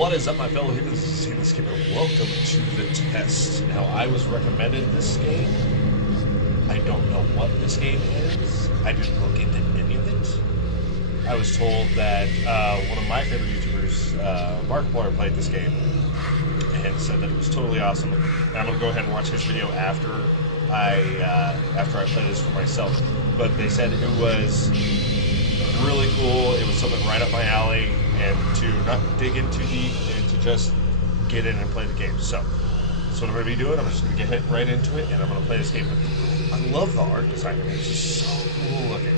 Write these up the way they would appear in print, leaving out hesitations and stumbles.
What is up, my fellow Heathens? This is Heathen Skipper. Welcome to the test. Now, I was recommended this game. I don't know what this game is. I didn't look into any of it. I was told that one of my favorite YouTubers, Markiplier, played this game and said that it was totally awesome. And I'm going to go ahead and watch his video after I play this for myself. But they said it was really cool. It was something right up my alley, and to not dig in too deep and to just get in and play the game. So that's what I'm going to be doing. I'm just going to get right into it, and I'm going to play this game. I love the art design. I mean, it's just so cool looking.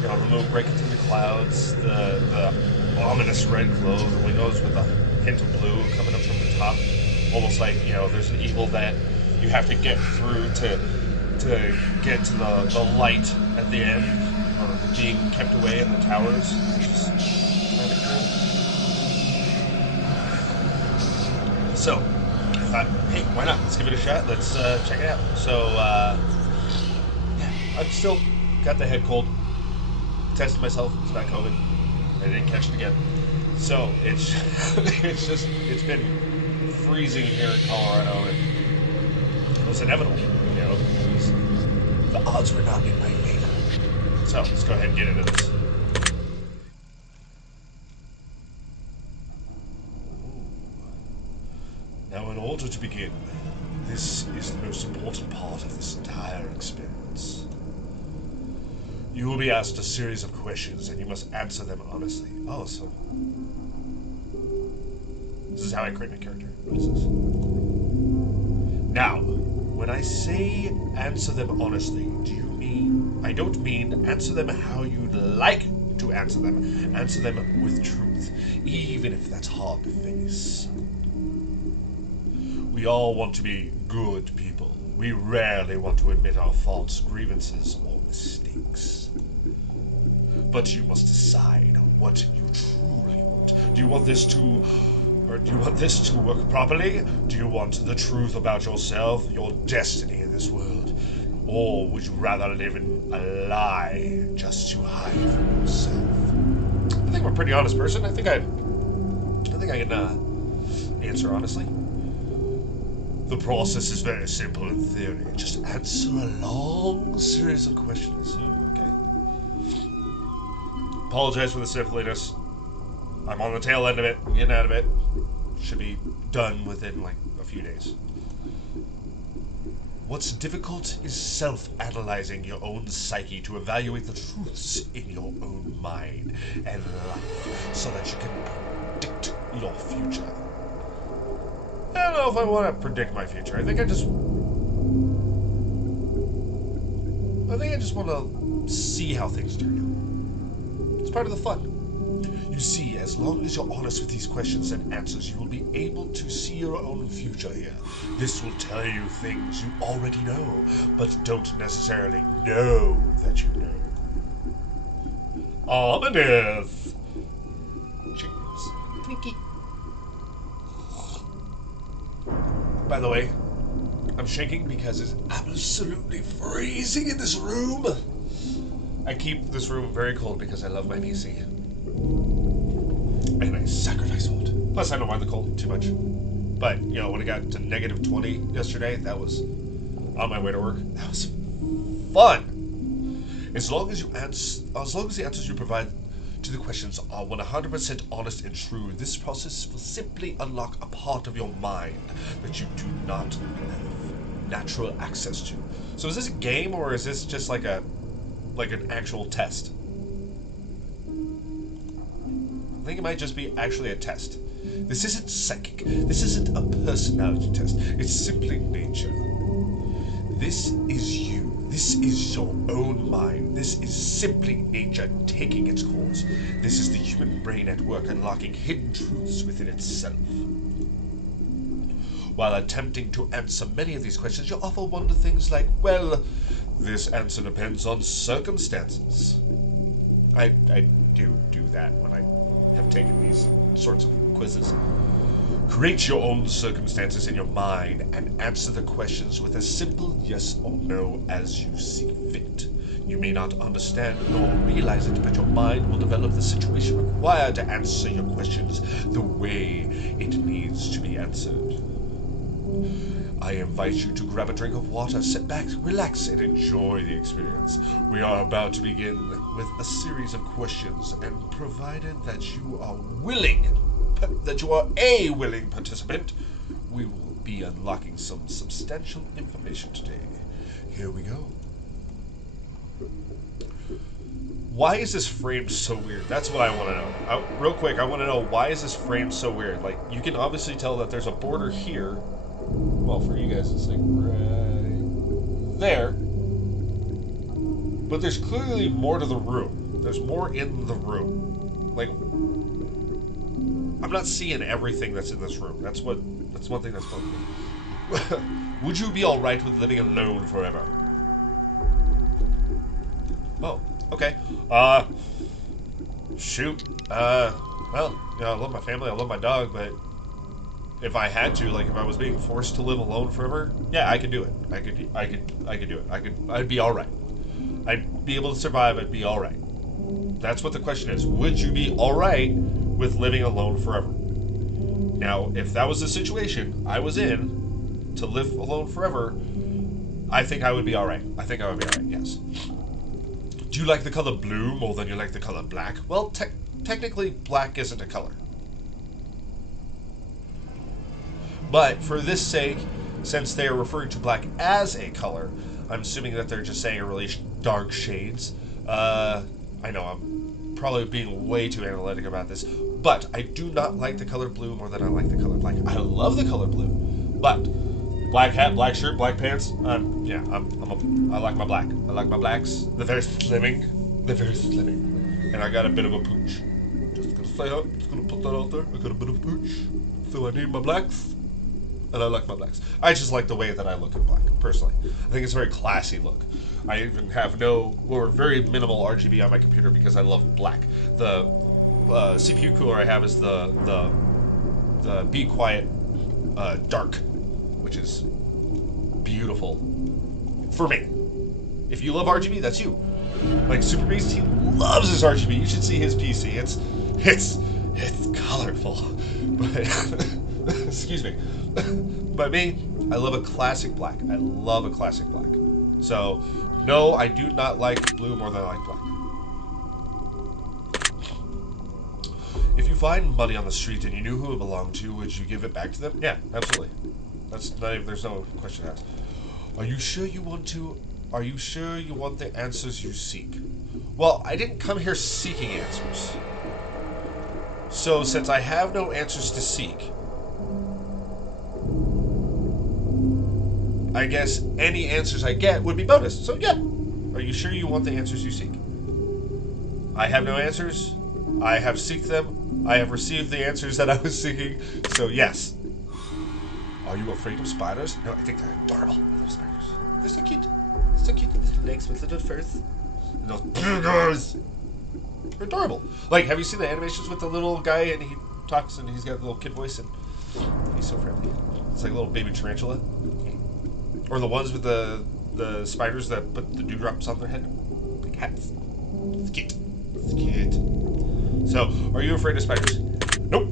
You know, the moon breaking through the clouds, the ominous red glow, the windows with a hint of blue coming up from the top, almost like, you know, there's an evil that you have to get through to get to the light at the end, or being kept away in the towers, which is kind of cool. So, I thought, hey, why not? Let's give it a shot. Let's check it out. So, yeah, I've still got the head cold. Tested myself. It's not COVID. I didn't catch it again. So, it's it's been freezing here in Colorado, and it was inevitable. You know, the odds were not in my favor. So, let's go ahead and get into this. Now, in order to begin, this is the most important part of this entire experience. You will be asked a series of questions, and you must answer them honestly. Oh, so... this is how I create my character. What is this? Now, when I say answer them honestly, I don't mean answer them how you'd like to answer them. Answer them with truth, even if that's hard to face. We all want to be good people. We rarely want to admit our faults, grievances, or mistakes. But you must decide what you truly want. Do you want this to work properly? Do you want the truth about yourself, your destiny in this world? Or would you rather live in a lie just to hide from yourself? I think I'm a pretty honest person. I think I can answer honestly. The process is very simple in theory. Just answer a long series of questions. Ooh, okay. Apologize for the sniffliness. I'm on the tail end of it. I'm getting out of it. Should be done within like a few days. What's difficult is self-analyzing your own psyche to evaluate the truths in your own mind and life so that you can predict your future. I don't know if I want to predict my future. I think I just want to see how things turn out. It's part of the fun. You see, as long as you're honest with these questions and answers, you will be able to see your own future here. This will tell you things you already know, but don't necessarily know that you know. Ominous! Cheers. Twinkie. By the way, I'm shaking because it's absolutely freezing in this room. I keep this room very cold because I love my PC. And I sacrifice for it. Plus, I don't mind the cold too much. But, you know, when it got to negative 20 yesterday, that was on my way to work. That was fun. As long as the answers you provide to the questions are 100% honest and true, this process will simply unlock a part of your mind that you do not have natural access to. So is this a game, or is this just like an actual test? I think it might just be actually a test. This isn't psychic. This isn't a personality test. It's simply nature. This is you. This is your own mind. This is simply nature taking its course. This is the human brain at work unlocking hidden truths within itself. While attempting to answer many of these questions, you often wonder things like, well, this answer depends on circumstances. I do that when I have taken these sorts of quizzes. Create your own circumstances in your mind and answer the questions with a simple yes or no as you see fit. You may not understand nor realize it, but your mind will develop the situation required to answer your questions the way it needs to be answered. I invite you to grab a drink of water, sit back, relax, and enjoy the experience. We are about to begin with a series of questions, and provided that you are a willing participant, we will be unlocking some substantial information today. Here we go. Why is this framed so weird? That's what I want to know. Real quick, I want to know, why is this framed so weird? Like, you can obviously tell that there's a border here. Well, for you guys, it's like right there. But there's clearly more to the room. There's more in the room. Like, I'm not seeing everything that's in this room. That's one thing that's bugging me. Would you be alright with living alone forever? Oh, okay. Shoot. Well, you know, I love my family, I love my dog, but if I had to, like, if I was being forced to live alone forever, yeah, I could do it. I could do it. I'd be alright. I'd be able to survive, I'd be alright. That's what the question is. Would you be alright with living alone forever? Now, if that was the situation I was in, to live alone forever, I think I would be alright. I think I would be alright, yes. Do you like the color blue more than you like the color black? Well, technically, black isn't a color. But for this sake, since they are referring to black as a color, I'm assuming that they're just saying a really dark shades. I know I'm probably being way too analytic about this, but I do not like the color blue more than I like the color black. I love the color blue, but black hat, black shirt, black pants. I like my black. I like my blacks. They're very slimming. They're very slimming. And I got a bit of a pooch. Just gonna say that. Just gonna put that out there. I got a bit of a pooch. So I need my blacks. And I like my blacks. I just like the way that I look in black, personally. I think it's a very classy look. I even have very minimal RGB on my computer because I love black. The CPU cooler I have is the Be Quiet Dark, which is beautiful for me. If you love RGB, that's you. Like Super Beast, he loves his RGB. You should see his PC. It's colorful, but excuse me. But me, I love a classic black. I love a classic black. So, no, I do not like blue more than I like black. If you find money on the street and you knew who it belonged to, would you give it back to them? Yeah, absolutely. There's no question asked. Are you sure you want to? Are you sure you want the answers you seek? Well, I didn't come here seeking answers. So, since I have no answers to seek, I guess any answers I get would be bonus. So, yeah. Are you sure you want the answers you seek? I have no answers. I have seeked them. I have received the answers that I was seeking. So, yes. Are you afraid of spiders? No, I think they're adorable. I love spiders. They're so cute. So cute. Little legs with little furs. Those burgers. They're adorable. Like, have you seen the animations with the little guy and he talks and he's got a little kid voice and he's so friendly. It's like a little baby tarantula. Or the ones with the spiders that put the dewdrops on their head. Like hats. It's cute. It's cute. So, are you afraid of spiders? Nope.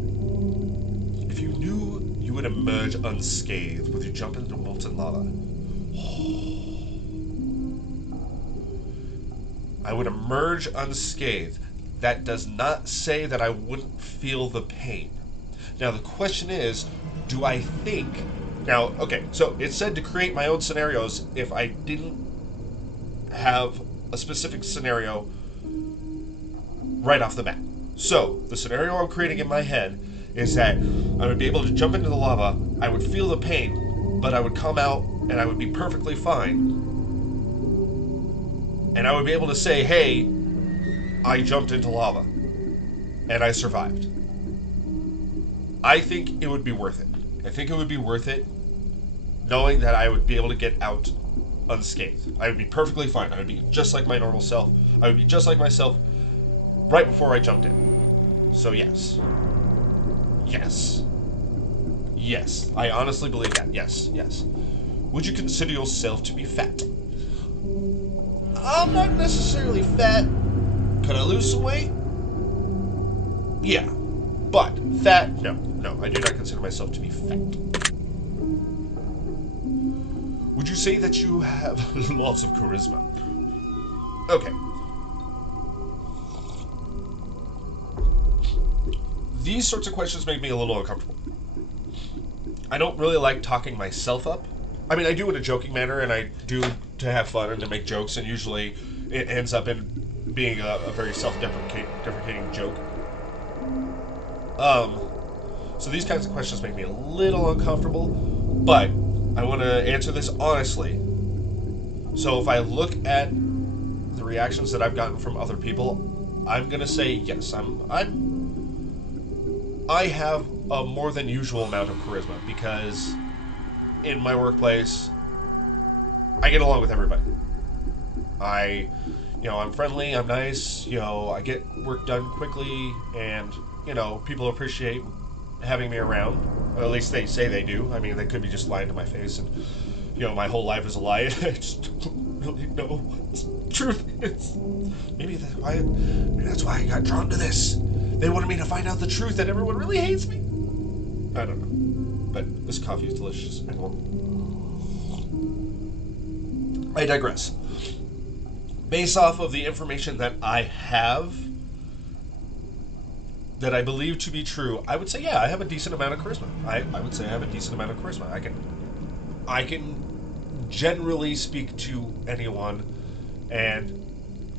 If you knew you would emerge unscathed, would you jump into molten lava? I would emerge unscathed. That does not say that I wouldn't feel the pain. Now, the question is, do I think... Now, okay, so it said to create my own scenarios if I didn't have a specific scenario right off the bat. So, the scenario I'm creating in my head is that I would be able to jump into the lava, I would feel the pain, but I would come out and I would be perfectly fine. And I would be able to say, hey, I jumped into lava and I survived. I think it would be worth it. I think it would be worth it knowing that I would be able to get out unscathed. I would be perfectly fine. I would be just like my normal self. I would be just like myself right before I jumped in. So yes. Yes. Yes. I honestly believe that. Yes. Yes. Would you consider yourself to be fat? I'm not necessarily fat. Could I lose some weight? Yeah. But fat, no. No, I do not consider myself to be fat. Would you say that you have lots of charisma? Okay. These sorts of questions make me a little uncomfortable. I don't really like talking myself up. I mean, I do in a joking manner, and I do to have fun and to make jokes, and usually it ends up in being a very self-deprecating joke. So these kinds of questions make me a little uncomfortable, but I want to answer this honestly. So if I look at the reactions that I've gotten from other people, I'm gonna say yes. I have a more than usual amount of charisma because in my workplace, I get along with everybody. I'm friendly, I'm nice, I get work done quickly, and, people appreciate having me around. Or at least they say they do. I mean, they could be just lying to my face, and, my whole life is a lie. I just don't really know what the truth is. Maybe that's why I got drawn to this. They wanted me to find out the truth that everyone really hates me. I don't know. But this coffee is delicious. I digress. Based off of the information that I have, that I believe to be true, I would say, yeah, I have a decent amount of charisma. I would say I have a decent amount of charisma. I can generally speak to anyone, and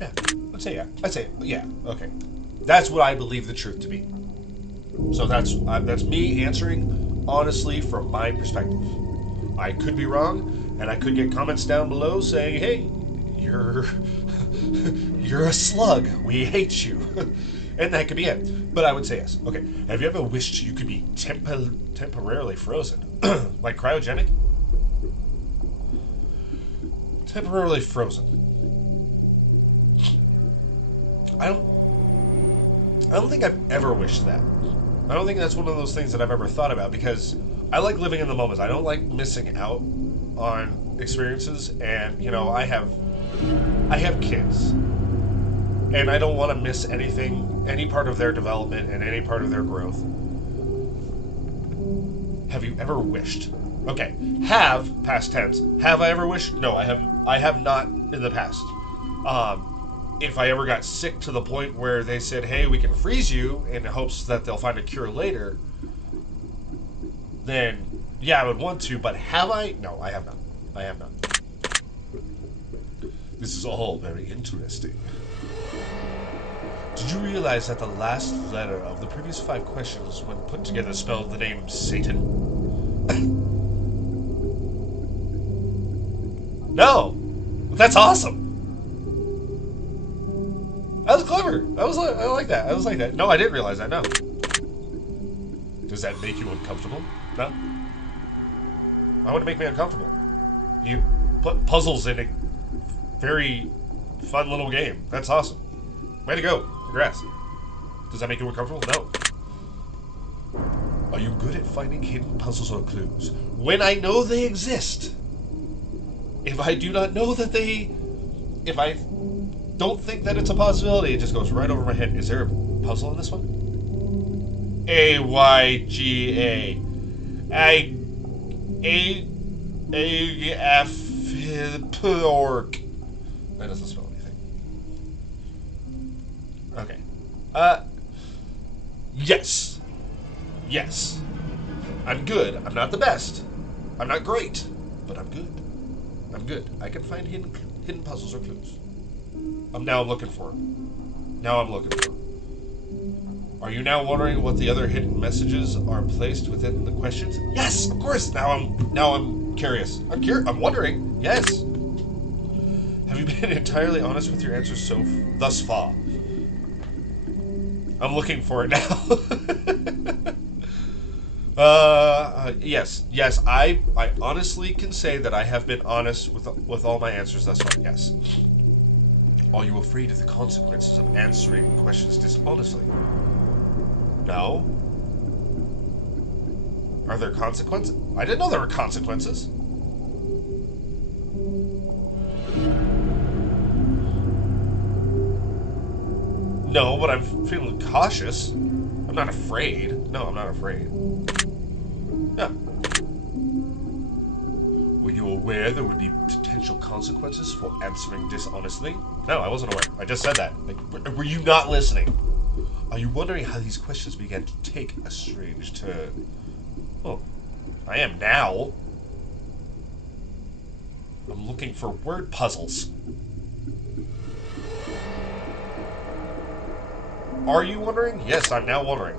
yeah, I'd say yeah, okay. That's what I believe the truth to be. So that's me answering honestly from my perspective. I could be wrong, and I could get comments down below saying, "Hey, you're a slug. We hate you," and that could be it. But I would say yes. Okay. Have you ever wished you could be temporarily frozen, like cryogenic? Temporarily frozen. I don't think I've ever wished that. I don't think that's one of those things that I've ever thought about because I like living in the moment. I don't like missing out on experiences, and I have kids, and I don't want to miss anything, any part of their development and any part of their growth. Have you ever wished? Okay, have, past tense. Have I ever wished? No, I have not in the past. If I ever got sick to the point where they said, "Hey, we can freeze you," in hopes that they'll find a cure later, then yeah, I would want to. But have I? No, I have not. I have not. This is all very interesting. Did you realize that the last letter of the previous 5 questions, when put together, spelled the name Satan? No! That's awesome! That was clever. I like that. I was like that. No, I didn't realize that. No. Does that make you uncomfortable? No. Why would it make me uncomfortable? You put puzzles in a very fun little game. That's awesome. Way to go. Congrats. Does that make you uncomfortable? No. Are you good at finding hidden puzzles or clues? When I know they exist. If I do not know that if I don't think that it's a possibility, it just goes right over my head. Is there a puzzle in this one? A-Y-G-A. Pork. That doesn't spell anything. Okay. Yes. Yes. I'm good. I'm not the best. I'm not great. But I'm good. I'm good. I can find hidden puzzles or clues. Now I'm looking for them. Are you now wondering what the other hidden messages are placed within the questions? Yes, of course. Now I'm curious. I'm wondering. Yes. Have you been entirely honest with your answers thus far? I'm looking for it now. Yes. I honestly can say that I have been honest with all my answers thus far. Yes. Are you afraid of the consequences of answering questions dishonestly? No. Are there consequences? I didn't know there were consequences. No, but I'm feeling cautious. I'm not afraid. No, I'm not afraid. Yeah. Were you aware there would be potential consequences for answering dishonestly? No, I wasn't aware. I just said that. Like, were you not listening? Are you wondering how these questions began to take a strange turn? Oh, I am now. I'm looking for word puzzles. Are you wondering? Yes, I'm now wondering.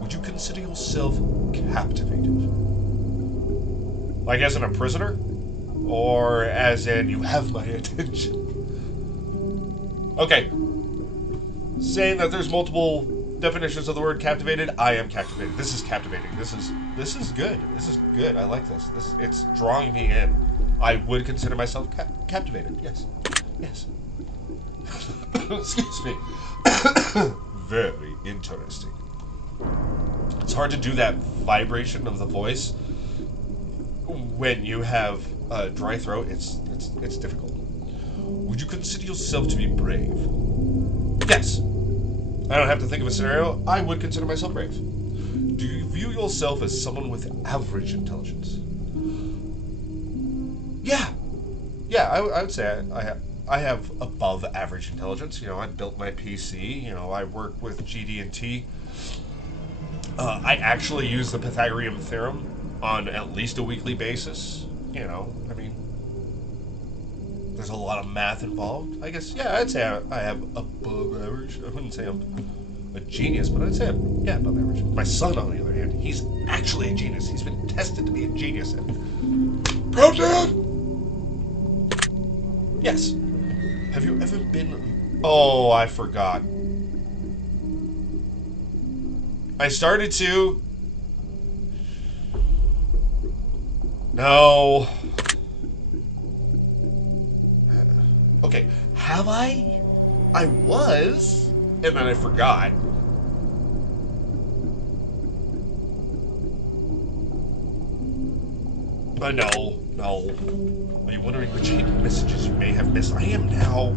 Would you consider yourself captivated? Like as in a prisoner? Or as in you have my attention? Okay. Saying that there's multiple definitions of the word captivated, I am captivated. This is captivating. This is good. This is good. I like this. It's drawing me in. I would consider myself captivated. Yes. Yes. Excuse me. Very interesting. It's hard to do that vibration of the voice when you have a dry throat. It's difficult. Would you consider yourself to be brave? Yes. I don't have to think of a scenario. I would consider myself brave. Do you view yourself as someone with average intelligence? Yeah. Yeah, I would say I have above average intelligence. You know, I built my PC. You know, I work with GD&T. I actually use the Pythagorean theorem on at least a weekly basis. You know, I mean, there's a lot of math involved. I guess, yeah, I'd say I have above average. I wouldn't say I'm a genius, but I'd say I'm, yeah, above average. My son, on the other hand, he's actually a genius. He's been tested to be a genius. Protein! Yes. Have you ever been... Oh, I forgot. I started to... No. Okay, have I? I was, and then I forgot. No. Are you wondering which hidden messages you may have missed? I am now.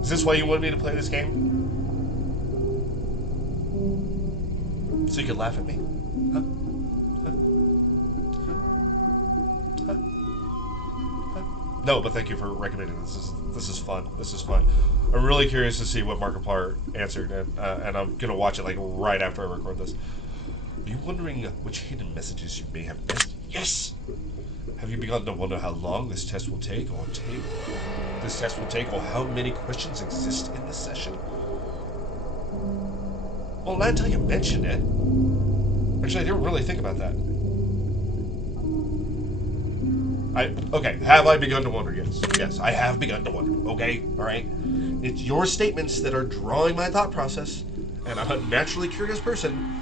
Is this why you wanted me to play this game? So you could laugh at me? Huh? No, but thank you for recommending this. This is fun. This is fun. I'm really curious to see what Markiplier answered, and I'm gonna watch it like right after I record this. Are you wondering which hidden messages you may have missed? Yes. Have you begun to wonder how long this test will take, or how many questions exist in this session? Well, not until you mentioned it. Actually, I didn't really think about that. Okay, have I begun to wonder? Yes. Yes, I have begun to wonder. Okay? Alright? It's your statements that are drawing my thought process, and I'm a naturally curious person.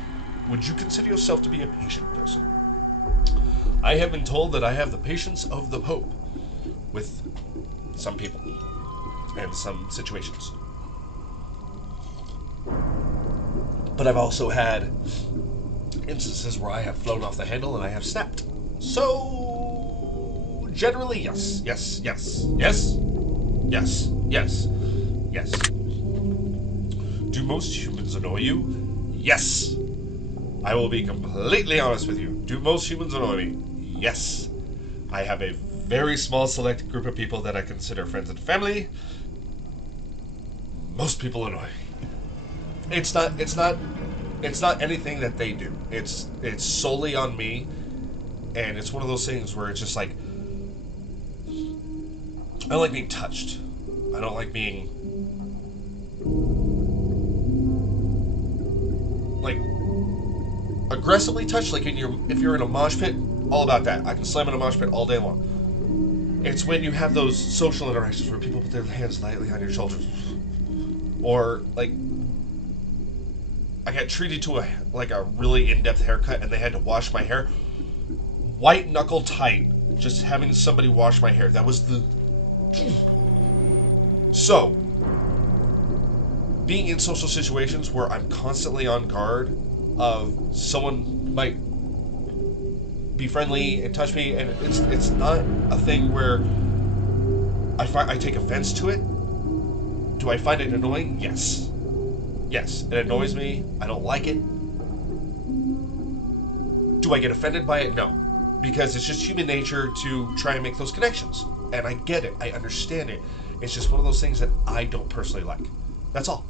Would you consider yourself to be a patient person? I have been told that I have the patience of the Pope with some people and some situations. But I've also had instances where I have flown off the handle and I have snapped. So, generally, yes. Yes. Do most humans annoy you? Yes. I will be completely honest with you. Do most humans annoy me? Yes. I have a very small select group of people that I consider friends and family. Most people annoy me. It's not anything that they do. It's solely on me, and it's one of those things where it's just like, I don't like being touched. I don't like being like aggressively touched. Like if you're in a mosh pit, all about that. I can slam in a mosh pit all day long. It's when you have those social interactions where people put their hands lightly on your shoulders, or like I got treated to a really in-depth haircut and they had to wash my hair. White knuckle tight, just having somebody wash my hair. That was the... So, being in social situations where I'm constantly on guard of someone might be friendly and touch me, and it's not a thing where I take offense to it. Do I find it annoying? Yes. Yes, it annoys me. I don't like it. Do I get offended by it? No. Because it's just human nature to try and make those connections. And I get it. I understand it. It's just one of those things that I don't personally like. That's all.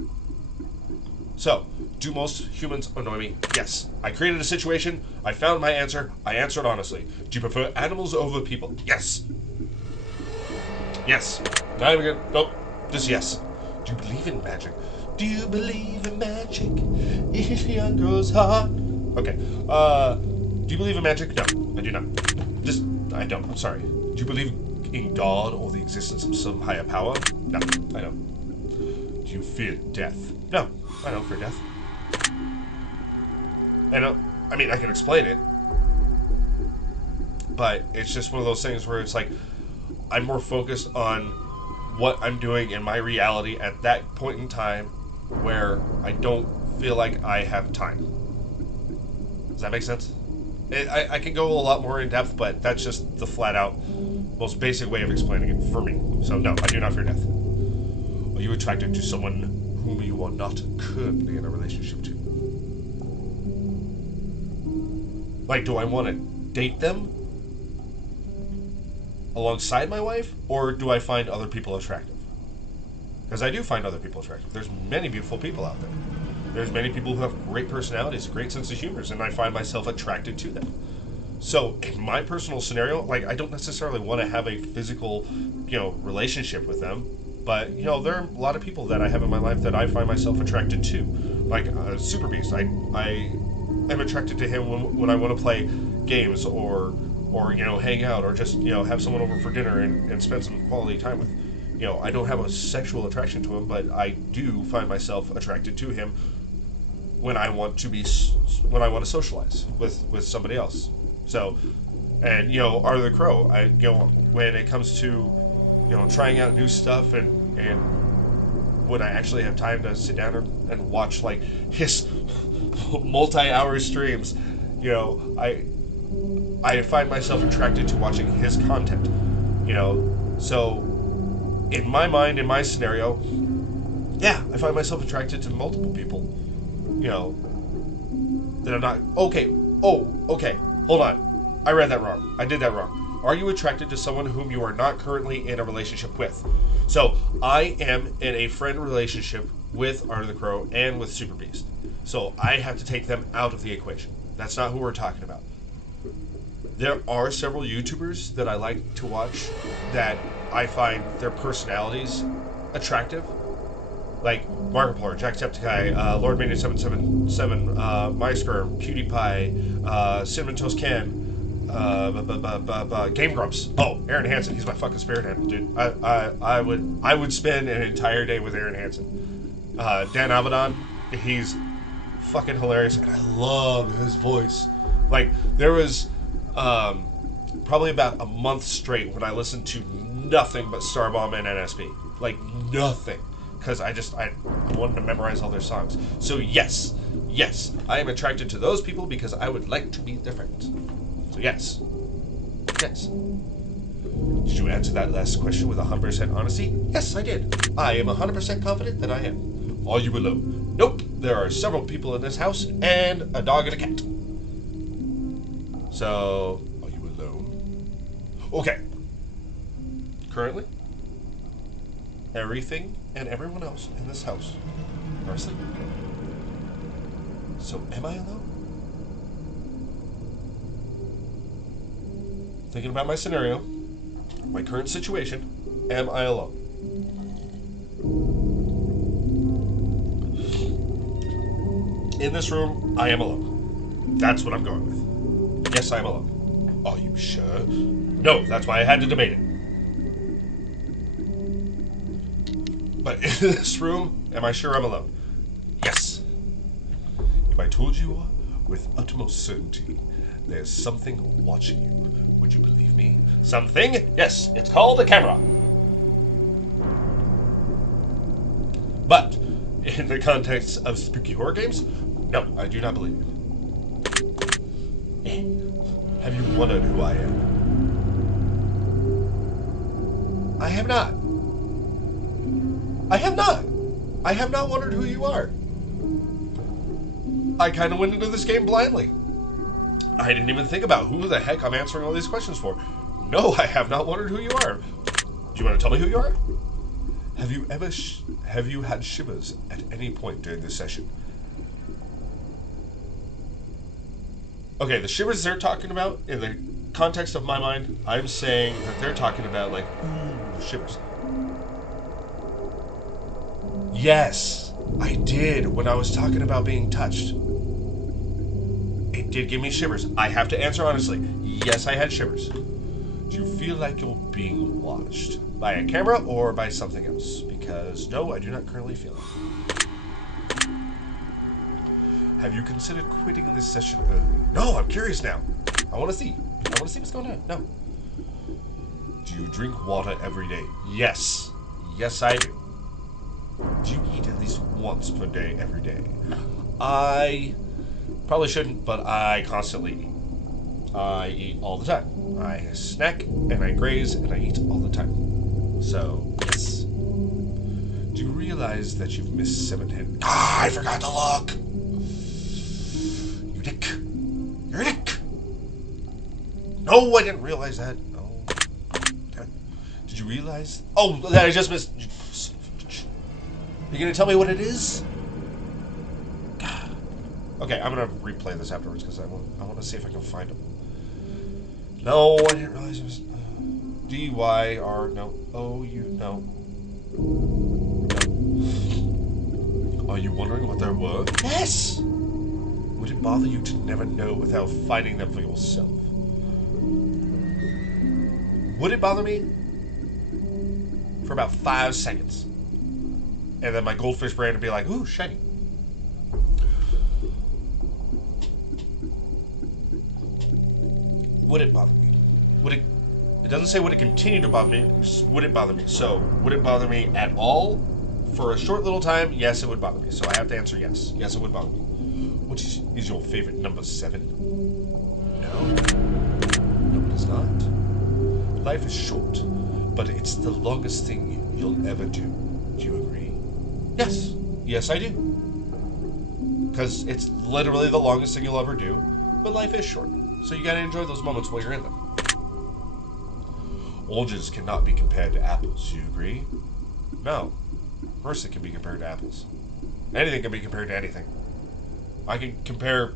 So, do most humans annoy me? Yes. I created a situation. I found my answer. I answered honestly. Do you prefer animals over people? Yes. Yes. Not even good. Nope. Just yes. Do you believe in magic? Do you believe in magic? If young girl's heart. Okay. Do you believe in magic? No, I do not. I don't. I'm sorry. Do you believe in God or the existence of some higher power? No, I don't. Do you fear death? No, I don't fear death. I mean, I can explain it, but it's just one of those things where it's like, I'm more focused on what I'm doing in my reality at that point in time where I don't feel like I have time. Does that make sense? I can go a lot more in depth, but that's just the flat out most basic way of explaining it for me. So no, I do not fear death. Are you attracted to someone whom you are not currently in a relationship to? Like, do I want to date them alongside my wife, or do I find other people attractive? Because I do find other people attractive. There's many beautiful people out there. There's many people who have great personalities, great sense of humor, and I find myself attracted to them. So, in my personal scenario, like, I don't necessarily want to have a physical, relationship with them, but, there are a lot of people that I have in my life that I find myself attracted to. Like, Super Beast, I am attracted to him when I want to play games or hang out or just, have someone over for dinner and spend some quality time with. I don't have a sexual attraction to him, but I do find myself attracted to him when I want to socialize with somebody else. So, and Arthur the Crow, when it comes to trying out new stuff and when I actually have time to sit down and watch like his multi-hour streams, I find myself attracted to watching his content. So in my mind, in my scenario, yeah, I find myself attracted to multiple people. That I'm not okay. Okay. Hold on. I read that wrong. I did that wrong. Are you attracted to someone whom you are not currently in a relationship with? So I am in a friend relationship with Arthur the Crow and with Super Beast. So I have to take them out of the equation. That's not who we're talking about. There are several YouTubers that I like to watch that I find their personalities attractive. Like Markiplier, Jacksepticeye, Lord Mania 777, MySperm, PewDiePie, Cinnamon Toast Can, Game Grumps. Oh, Aaron Hansen, he's my fucking spirit animal, dude. I would spend an entire day with Aaron Hansen. Dan Abaddon, he's fucking hilarious, and I love his voice. Like, there was probably about a month straight when I listened to nothing but Starbomb and NSB. Like, nothing. Because I wanted to memorize all their songs. So yes, I am attracted to those people because I would like to be different. So yes. Did you answer that last question with 100% honesty? Yes, I did. I am 100% confident that I am. Are you alone? Nope. There are several people in this house and a dog and a cat. So, are you alone? Okay. Currently, everything and everyone else in this house are asleep. So, am I alone? Thinking about my scenario, my current situation, am I alone? In this room, I am alone. That's what I'm going with. Yes, I am alone. Are you sure? No, that's why I had to debate it. But in this room, am I sure I'm alone? Yes. If I told you with utmost certainty there's something watching you, would you believe me? Something? Yes, it's called a camera. But in the context of spooky horror games, no, I do not believe it. Have you wondered who I am? I have not. I have not. I have not wondered who you are. I kind of went into this game blindly. I didn't even think about who the heck I'm answering all these questions for. No, I have not wondered who you are. Do you want to tell me who you are? Have you had shivers at any point during this session? Okay, the shivers they're talking about, in the context of my mind, I'm saying that they're talking about, like, ooh, shivers. Yes, I did when I was talking about being touched. It did give me shivers. I have to answer honestly. Yes, I had shivers. Do you feel like you're being watched? By a camera or by something else? Because, no, I do not currently feel it. Have you considered quitting this session early? No, I'm curious now. I want to see. What's going on. No. Do you drink water every day? Yes. Yes, I do. Do you eat at least once per day every day? I probably shouldn't, but I constantly eat. I eat all the time. I snack, and I graze, and I eat all the time. So, yes. Do you realize that you've missed 7 hit? Ah, I forgot to look! You dick. You're a dick! No, I didn't realize that. Oh. Did you realize? Oh, that I just missed. You gonna tell me what it is? Okay, I'm gonna replay this afterwards because I want to see if I can find them. No, I didn't realize it was D-Y-R, no. O-U, no. Are you wondering what there were? Yes! Would it bother you to never know without finding them for yourself? Would it bother me? For about 5 seconds. And then my goldfish brain would be like, ooh, shiny. Would it bother me? It doesn't say would it continue to bother me, just would it bother me? So, would it bother me at all? For a short little time, yes, it would bother me. So I have to answer yes. Yes, it would bother me. What is your favorite number 7? No. No, it is not. Life is short, but it's the longest thing you'll ever do. Do you agree? Yes. Yes, I do. Because it's literally the longest thing you'll ever do, but life is short. So you gotta enjoy those moments while you're in them. Oranges cannot be compared to apples. Do you agree? No. Of course it can be compared to apples. Anything can be compared to anything. I can compare...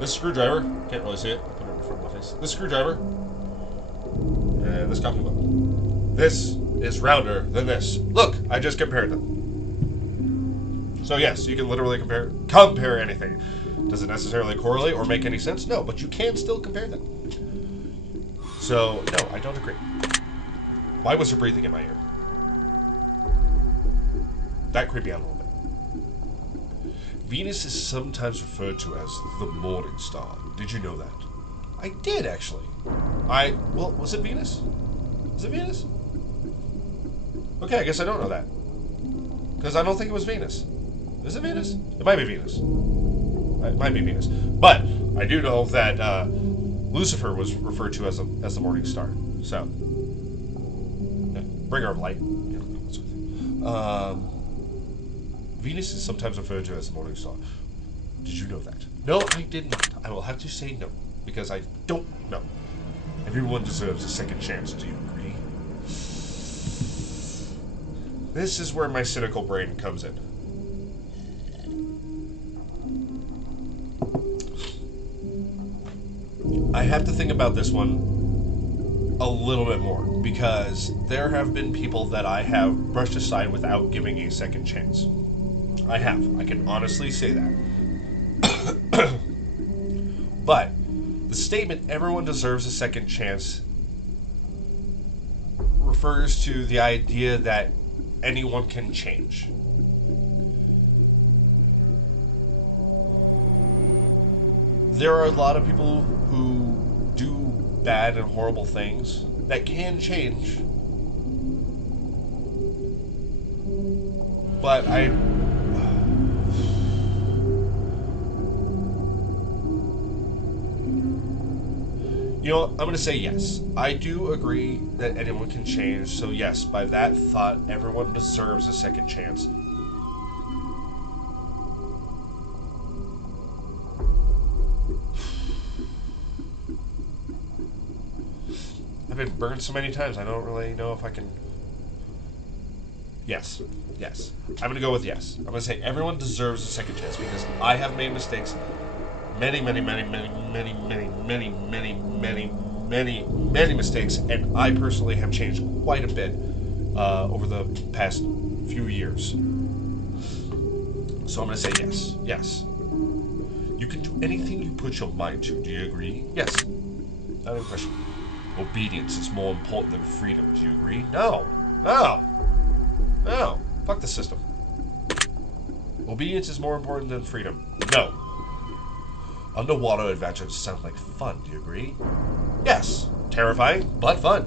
this screwdriver. Can't really see it. I'll put it in front of my face. This screwdriver. And this coffee mug. This is rounder than this. Look, I just compared them. So yes, you can literally compare anything. Does it necessarily correlate or make any sense? No, but you can still compare them. So, no, I don't agree. Why was there breathing in my ear? That creeped me out a little bit. Venus is sometimes referred to as the morning star. Did you know that? I did, actually. Well, was it Venus? Is it Venus? Okay, I guess I don't know that. Because I don't think it was Venus. Is it Venus? It might be Venus. It might be Venus. But I do know that Lucifer was referred to as the morning star. So, yeah, bringer of light. Venus is sometimes referred to as the morning star. Did you know that? No, I did not. I will have to say no, because I don't know. Everyone deserves a second chance. Do you agree? This is where my cynical brain comes in. I have to think about this one a little bit more, because there have been people that I have brushed aside without giving a second chance. I have. I can honestly say that. But the statement, everyone deserves a second chance, refers to the idea that anyone can change. There are a lot of people who do bad and horrible things that can change. But You know what? I'm going to say yes. I do agree that anyone can change, so yes, by that thought, everyone deserves a second chance. I've been burned so many times, I don't really know if I can... Yes. Yes. I'm going to go with yes. I'm going to say everyone deserves a second chance because I have made mistakes. Many mistakes, and I personally have changed quite a bit over the past few years. So I'm going to say yes. Yes. You can do anything you put your mind to. Do you agree? Yes. Another question. Obedience is more important than freedom. Do you agree? No. No. No. Fuck the system. Obedience is more important than freedom. No. Underwater adventures sound like fun. Do you agree? Yes. Terrifying, but fun.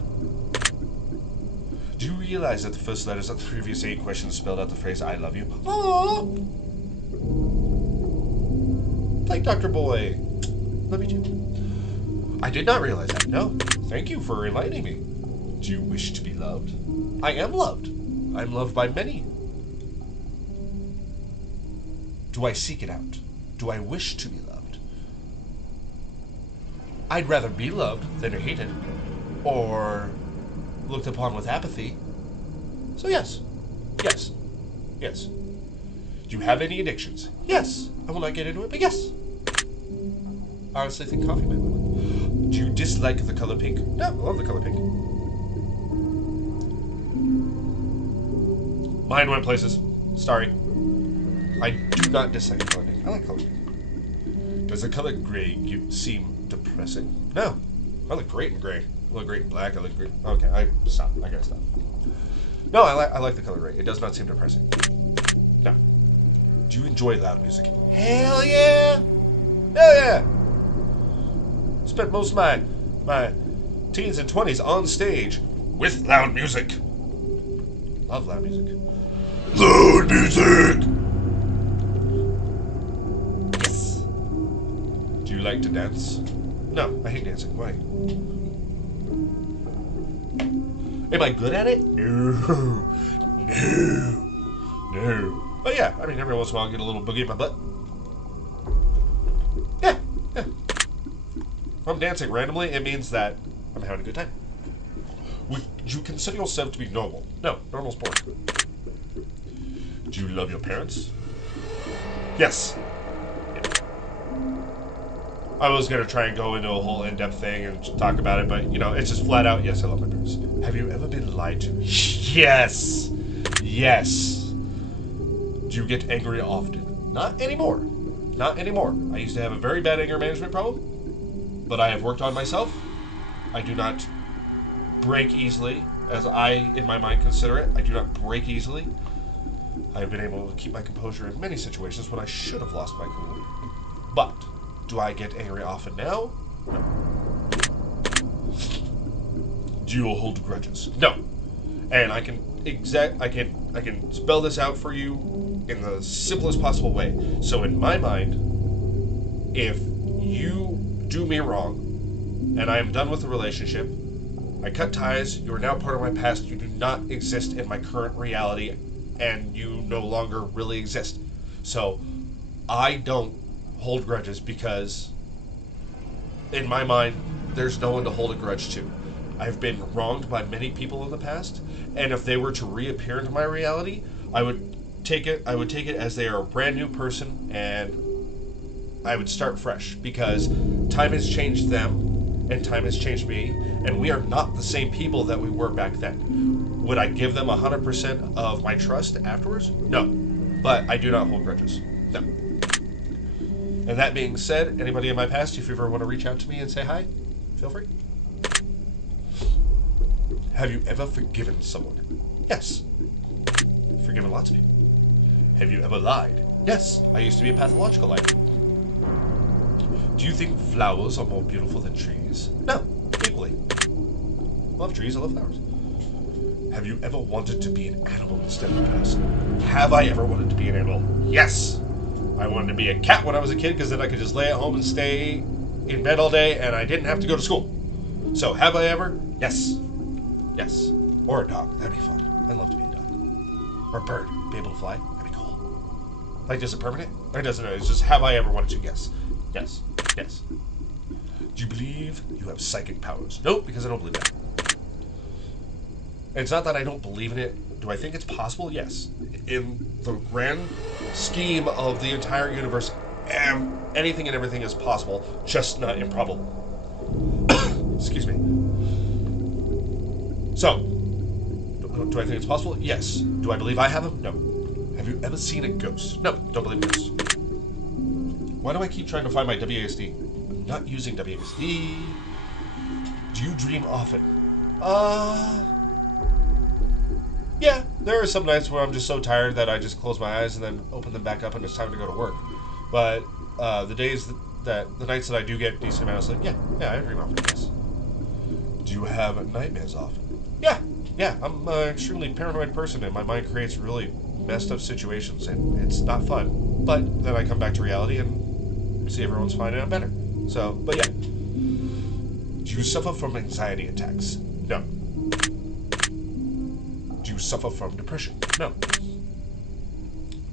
Do you realize that the first letters of the previous 8 questions spelled out the phrase I love you? Aww. Like Dr. Boy. Love you too. I did not realize that. No. Thank you for enlightening me. Do you wish to be loved? I am loved. I'm loved by many. Do I seek it out? Do I wish to be loved? I'd rather be loved than hated, or looked upon with apathy. So yes. Yes. Yes. Do you have any addictions? Yes. I will not get into it, but yes. I honestly think coffee might win. Do you dislike the color pink? No, I love the color pink. Mind went places. Sorry. I do not dislike the color pink. I like color pink. Does the color gray seem depressing? No. I look great in gray. I look great in black. I look great. Okay, I gotta stop. No, I like the color gray. It does not seem depressing. No. Do you enjoy loud music? Hell yeah! Hell yeah! Spent most of my teens and 20s on stage with loud music. Love loud music. Loud music! Yes. Do you like to dance? No, I hate dancing. Why? Am I good at it? No. No. No. But yeah, I mean, every once in a while I get a little boogie in my butt. Yeah. Yeah. If I'm dancing randomly, it means that I'm having a good time. Would you consider yourself to be normal? No, normal's boring. Do you love your parents? Yes. Yeah. I was going to try and go into a whole in-depth thing and talk about it, but, you know, it's just flat out, yes, I love my parents. Have you ever been lied to? Yes. Yes. Do you get angry often? Not anymore. Not anymore. I used to have a very bad anger management problem, but I have worked on myself. I do not break easily, as I, in my mind, consider it. I do not break easily. I have been able to keep my composure in many situations when I should have lost my cool. But, do I get angry often now? No. Do you hold grudges? No. And I can spell this out for you in the simplest possible way. So in my mind, if you do me wrong, and I am done with the relationship, I cut ties, you are now part of my past, you do not exist in my current reality, and you no longer really exist. So, I don't hold grudges because, in my mind, there's no one to hold a grudge to. I've been wronged by many people in the past, and if they were to reappear into my reality, I would take it as they are a brand new person, and I would start fresh, because time has changed them, and time has changed me, and we are not the same people that we were back then. Would I give them 100% of my trust afterwards? No. But I do not hold grudges. No. And that being said, anybody in my past, if you ever want to reach out to me and say hi, feel free. Have you ever forgiven someone? Yes. Forgiven lots of people. Have you ever lied? Yes. I used to be a pathological liar. Do you think flowers are more beautiful than trees? No. Equally. I love trees, I love flowers. Have you ever wanted to be an animal instead of a person? Have I ever wanted to be an animal? Yes! I wanted to be a cat when I was a kid because then I could just lay at home and stay in bed all day and I didn't have to go to school. So, have I ever? Yes. Yes. Or a dog. That'd be fun. I'd love to be a dog. Or a bird. Be able to fly. That'd be cool. Like, is it permanent? Or doesn't know. It's just, have I ever wanted to? Yes. Yes. Yes. Do you believe you have psychic powers? Nope, because I don't believe that. And it's not that I don't believe in it. Do I think it's possible? Yes. In the grand scheme of the entire universe, anything and everything is possible, just not improbable. Excuse me. So, do I think it's possible? Yes. Do I believe I have them? No. Have you ever seen a ghost? No, don't believe ghosts. Why do I keep trying to find my WASD? I'm not using WASD. Do you dream often? Yeah, there are some nights where I'm just so tired that I just close my eyes and then open them back up and it's time to go to work. But the nights that I do get decent amount of sleep, yeah, I dream often, yes. Do you have nightmares often? Yeah, I'm an extremely paranoid person and my mind creates really messed up situations and it's not fun. But then I come back to reality and see everyone's fine and I'm better. So, but yeah. Do you suffer from anxiety attacks? No. Do you suffer from depression? No.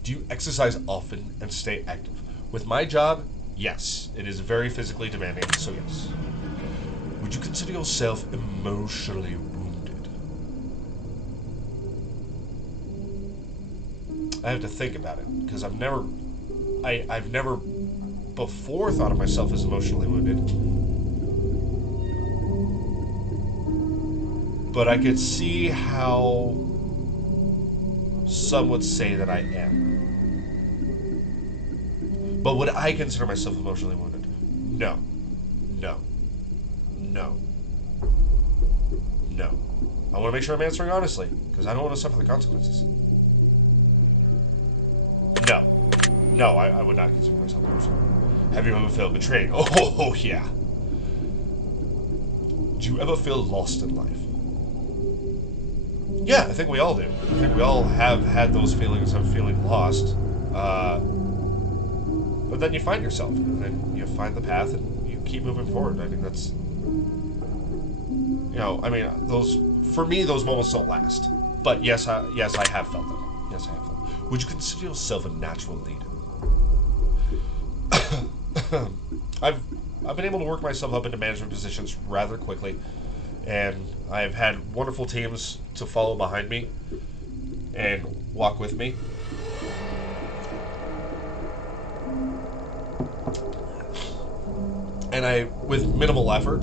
Do you exercise often and stay active? With my job, yes. It is very physically demanding, so yes. Would you consider yourself emotionally wounded? I have to think about it, because I've never before thought of myself as emotionally wounded. But I could see how some would say that I am. But would I consider myself emotionally wounded? No. I want to make sure I'm answering honestly, because I don't want to suffer the consequences. No, I would not consider myself emotionally wounded. Have you ever felt betrayed? Oh, yeah. Do you ever feel lost in life? Yeah, I think we all do. I think we all have had those feelings of feeling lost. But then you find yourself, and then you find the path, and you keep moving forward. I mean, that's... for me, those moments don't last. But yes, I have felt them. Yes, I have felt them. Would you consider yourself a natural leader? I've been able to work myself up into management positions rather quickly. And I've had wonderful teams to follow behind me and walk with me. And with minimal effort.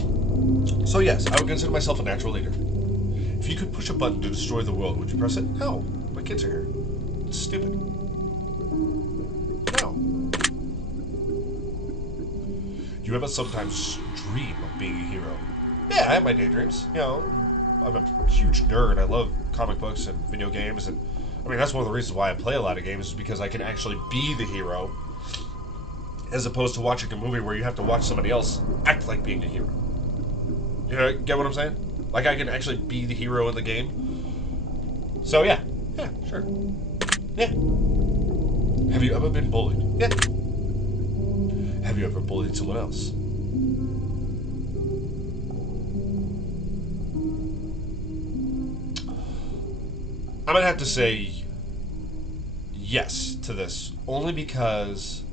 So yes, I would consider myself a natural leader. If you could push a button to destroy the world, would you press it? No. My kids are here. It's stupid. No. Do you ever sometimes dream of being a hero? Yeah, I have my daydreams. I'm a huge nerd. I love comic books and video games, and I mean that's one of the reasons why I play a lot of games is because I can actually be the hero, as opposed to watching a movie where you have to watch somebody else act like being a hero. You know, get what I'm saying? Like I can actually be the hero in the game. So yeah, sure, yeah. Have you ever been bullied? Yeah. Have you ever bullied someone else? I'm going to have to say yes to this, only because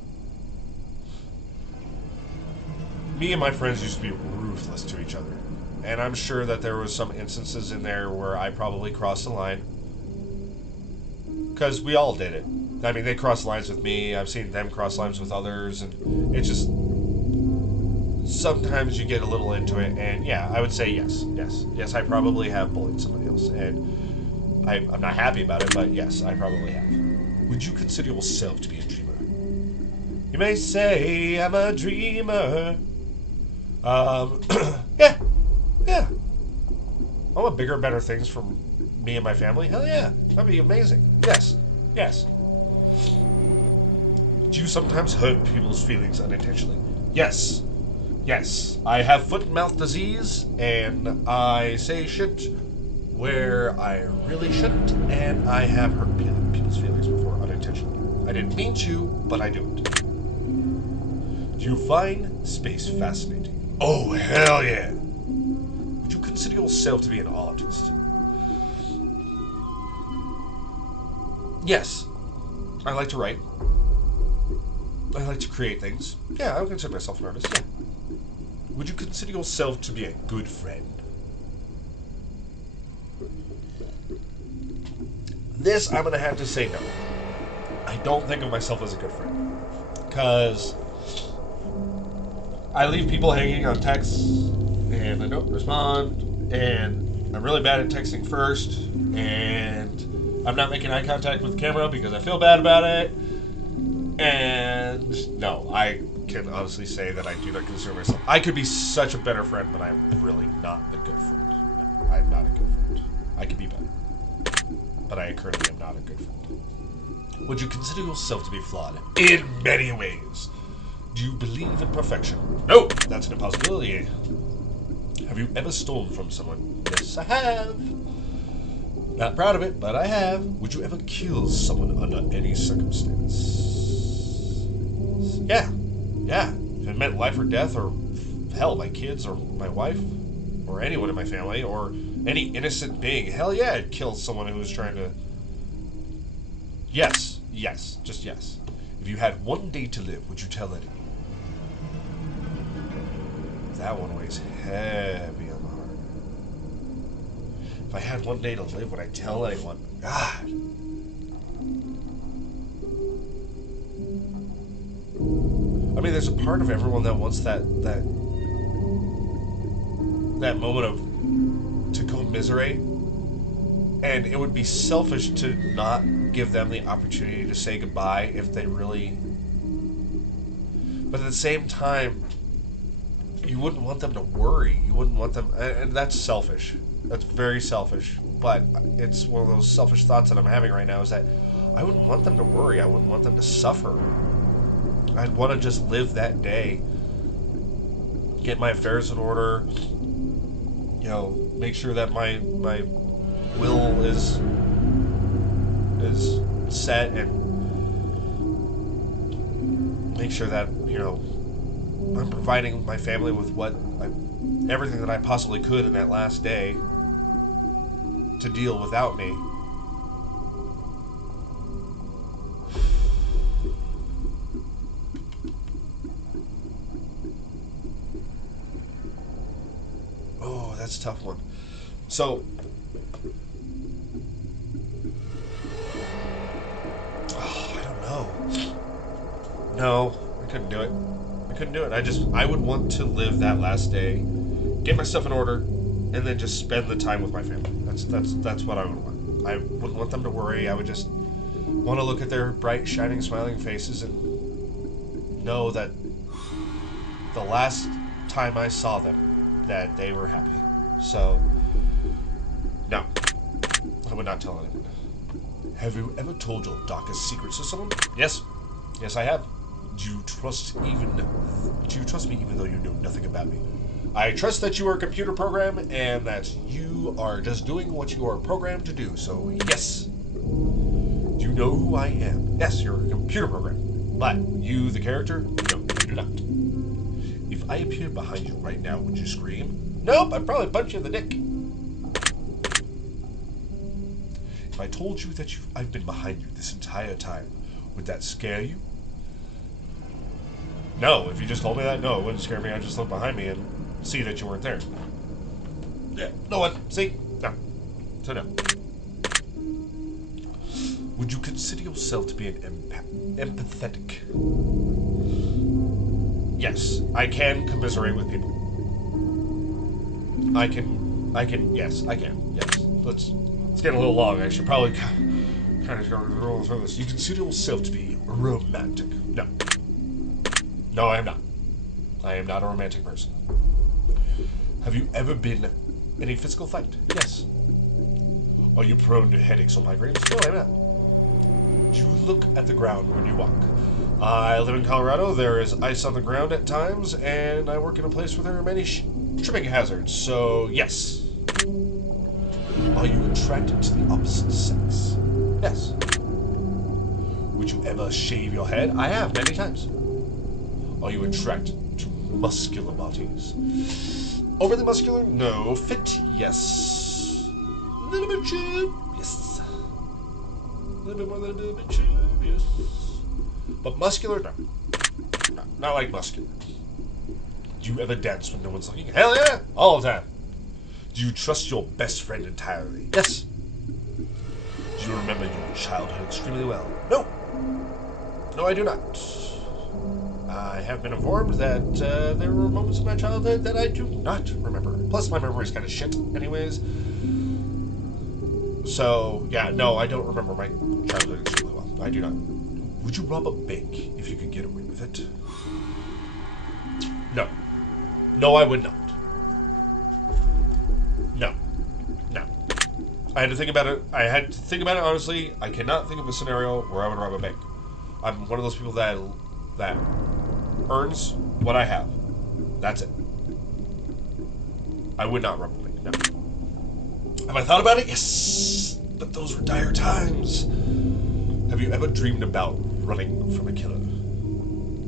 me and my friends used to be ruthless to each other. And I'm sure that there was some instances in there where I probably crossed the line. Because we all did it. I mean, they crossed lines with me, I've seen them cross lines with others, and it just... Sometimes you get a little into it, and yeah, I would say yes. Yes, I probably have bullied somebody else, and... I'm not happy about it, but yes, I probably have. Would you consider yourself to be a dreamer? You may say I'm a dreamer. Yeah. I want bigger, better things for me and my family. Hell yeah, that'd be amazing. Yes. Do you sometimes hurt people's feelings unintentionally? Yes. I have foot and mouth disease, and I say shit where I really shouldn't, and I have hurt people's feelings before unintentionally. I didn't mean to, but I do it. Do you find space fascinating? Oh, hell yeah! consider yourself to be an artist? Yes. I like to write. I like to create things. Yeah, I would consider myself an artist, yeah. Would you consider yourself to be a good friend? This, I'm going to have to say no. I don't think of myself as a good friend. Because I leave people hanging on texts, and I don't respond, and I'm really bad at texting first, and I'm not making eye contact with the camera because I feel bad about it. And no, I can honestly say that I do not consider myself... I could be such a better friend, but I'm really not a good friend. No, I'm not a good friend. I could be better. But I currently am not a good friend. Would you consider yourself to be flawed? In many ways. Do you believe in perfection? No, that's an impossibility. Have you ever stolen from someone? Yes, I have. Not proud of it, but I have. Would you ever kill someone under any circumstance? Yeah. If it meant life or death, or hell, my kids, or my wife, or anyone in my family, or any innocent being, hell yeah, I'd kill someone who was trying to... Yes, just yes. If you had one day to live, would you tell anyone? That one weighs heavy on the heart. If I had one day to live, would I tell anyone? God. I mean, there's a part of everyone that wants that moment of to commiserate, and it would be selfish to not give them the opportunity to say goodbye if they really... But at the same time, you wouldn't want them to worry. You wouldn't want them... And that's selfish. That's very selfish. But it's one of those selfish thoughts that I'm having right now, is that I wouldn't want them to worry. I wouldn't want them to suffer. I'd want to just live that day. Get my affairs in order. You know, make sure that my will is set, and make sure that, you know, I'm providing my family with everything that I possibly could in that last day to deal without me. Oh, that's a tough one. So, I don't know. No, I couldn't do it. I would want to live that last day, get my stuff in order, and then just spend the time with my family. That's what I would want. I wouldn't want them to worry. I would just want to look at their bright, shining, smiling faces and know that the last time I saw them, that they were happy. So, no, I would not tell anyone. Have you ever told your darkest secrets to someone? Yes, I have. Do you trust me even though you know nothing about me? I trust that you are a computer program and that you are just doing what you are programmed to do, so yes. Do you know who I am? Yes, you're a computer program. But you, the character? No, you do not. If I appeared behind you right now, would you scream? Nope, I'd probably punch you in the dick. If I told you that I've been behind you this entire time, would that scare you? No, if you just told me that, no, it wouldn't scare me. I'd just look behind me and see that you weren't there. Yeah, no one. See? No. So no. Would you consider yourself to be an empathetic? Yes, I can commiserate with people. Yes, I can. Yes. Let's get a little long. I should probably kind of roll through this. You consider yourself to be romantic? No. No, I am not. I am not a romantic person. Have you ever been in a physical fight? Yes. Are you prone to headaches or migraines? No, I'm not. Do you look at the ground when you walk? I live in Colorado. There is ice on the ground at times, and I work in a place where there are many tripping hazards, so yes. Are you attracted to the opposite sex? Yes. Would you ever shave your head? I have, many times. Are you attracted to muscular bodies? Overly muscular? No. Fit? Yes. A little bit chub? Yes. A little bit more than a little bit chub? Yes. But muscular? No. No. Not like muscular. Do you ever dance when no one's looking? Hell yeah! All the time. Do you trust your best friend entirely? Yes. Do you remember your childhood extremely well? No. No, I do not. I have been informed that there were moments of my childhood that I do not remember. Plus, my memory is kind of shit anyways. So, yeah, no, I don't remember my childhood extremely well. I do not. Would you rob a bank if you could get away with it? No. No, I would not. No. No. I had to think about it. Honestly. I cannot think of a scenario where I would rob a bank. I'm one of those people that earns what I have. That's it. I would not rob a bank. No. Have I thought about it? Yes. But those were dire times. Have you ever dreamed about running from a killer?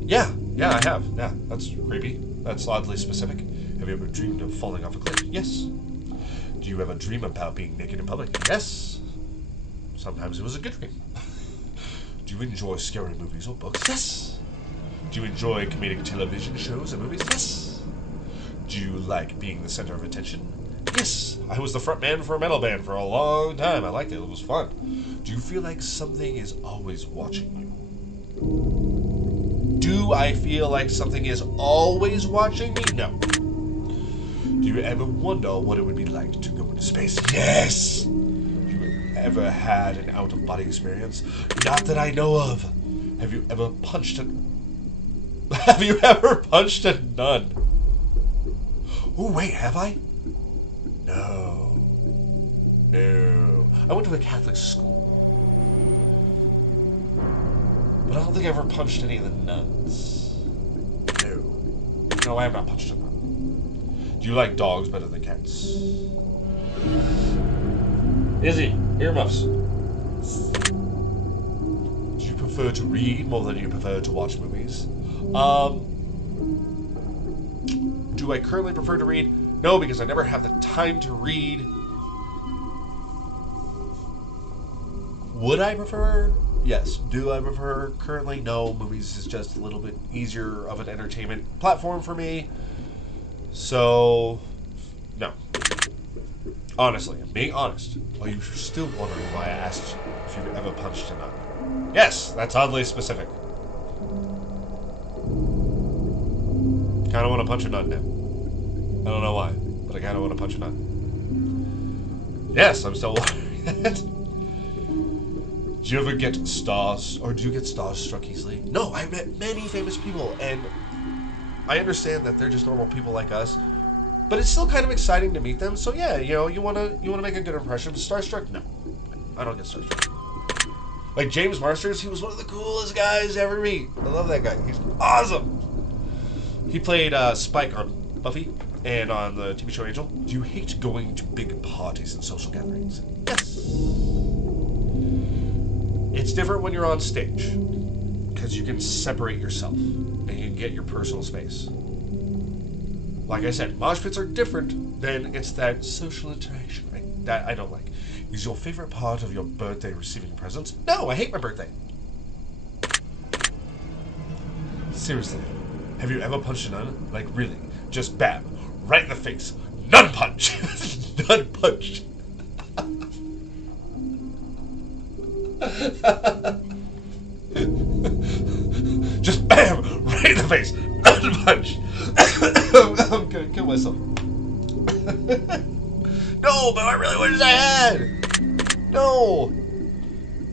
Yeah. Yeah, I have. Yeah, that's creepy. That's oddly specific. Have you ever dreamed of falling off a cliff? Yes. Do you ever dream about being naked in public? Yes. Sometimes it was a good dream. Do you enjoy scary movies or books? Yes. Do you enjoy comedic television shows and movies? Yes. Do you like being the center of attention? Yes. I was the front man for a metal band for a long time. I liked it. It was fun. Do you feel like something is always watching you? Do I feel like something is always watching me? No. Do you ever wonder what it would be like to go into space? Yes! Have you ever had an out-of-body experience? Not that I know of. Have you ever punched a... Have you ever punched a nun? Oh, wait, have I? No. No. I went to a Catholic school. But I don't think I ever punched any of the nuns. No. No, I have not punched a nun. Do you like dogs better than cats? Izzy, earmuffs. Do you prefer to read more than you prefer to watch movies? Do I currently prefer to read? No, because I never have the time to read. Would I prefer? Yes. Do I prefer? Currently, no. Movies is just a little bit easier of an entertainment platform for me. So, no. Honestly, I'm being honest. Are you still wondering why I asked if you've ever punched a nun? Yes, that's oddly specific. Kinda want to punch a nun now. I don't know why, but I kinda want to punch a nun. Yes, I'm still wondering that. Do you ever get starstruck easily? No, I've met many famous people, and I understand that they're just normal people like us, but it's still kind of exciting to meet them. So yeah, you wanna make a good impression. Starstruck? No, I don't get starstruck. Like James Marsters, he was one of the coolest guys to ever meet. I love that guy. He's awesome. He played Spike on Buffy and on the TV show Angel. Do you hate going to big parties and social gatherings? Yes. It's different when you're on stage, because you can separate yourself, and you can get your personal space. Like I said, mosh pits are different than it's that social interaction, right? That I don't like. Is your favorite part of your birthday receiving presents? No, I hate my birthday. Seriously, have you ever punched a nun? Like, really? Just bam, right in the face. Nun punch! Nun punch! Just bam! Right in the face! Nun punch! I'm gonna kill myself. No, but I really wish I had! No!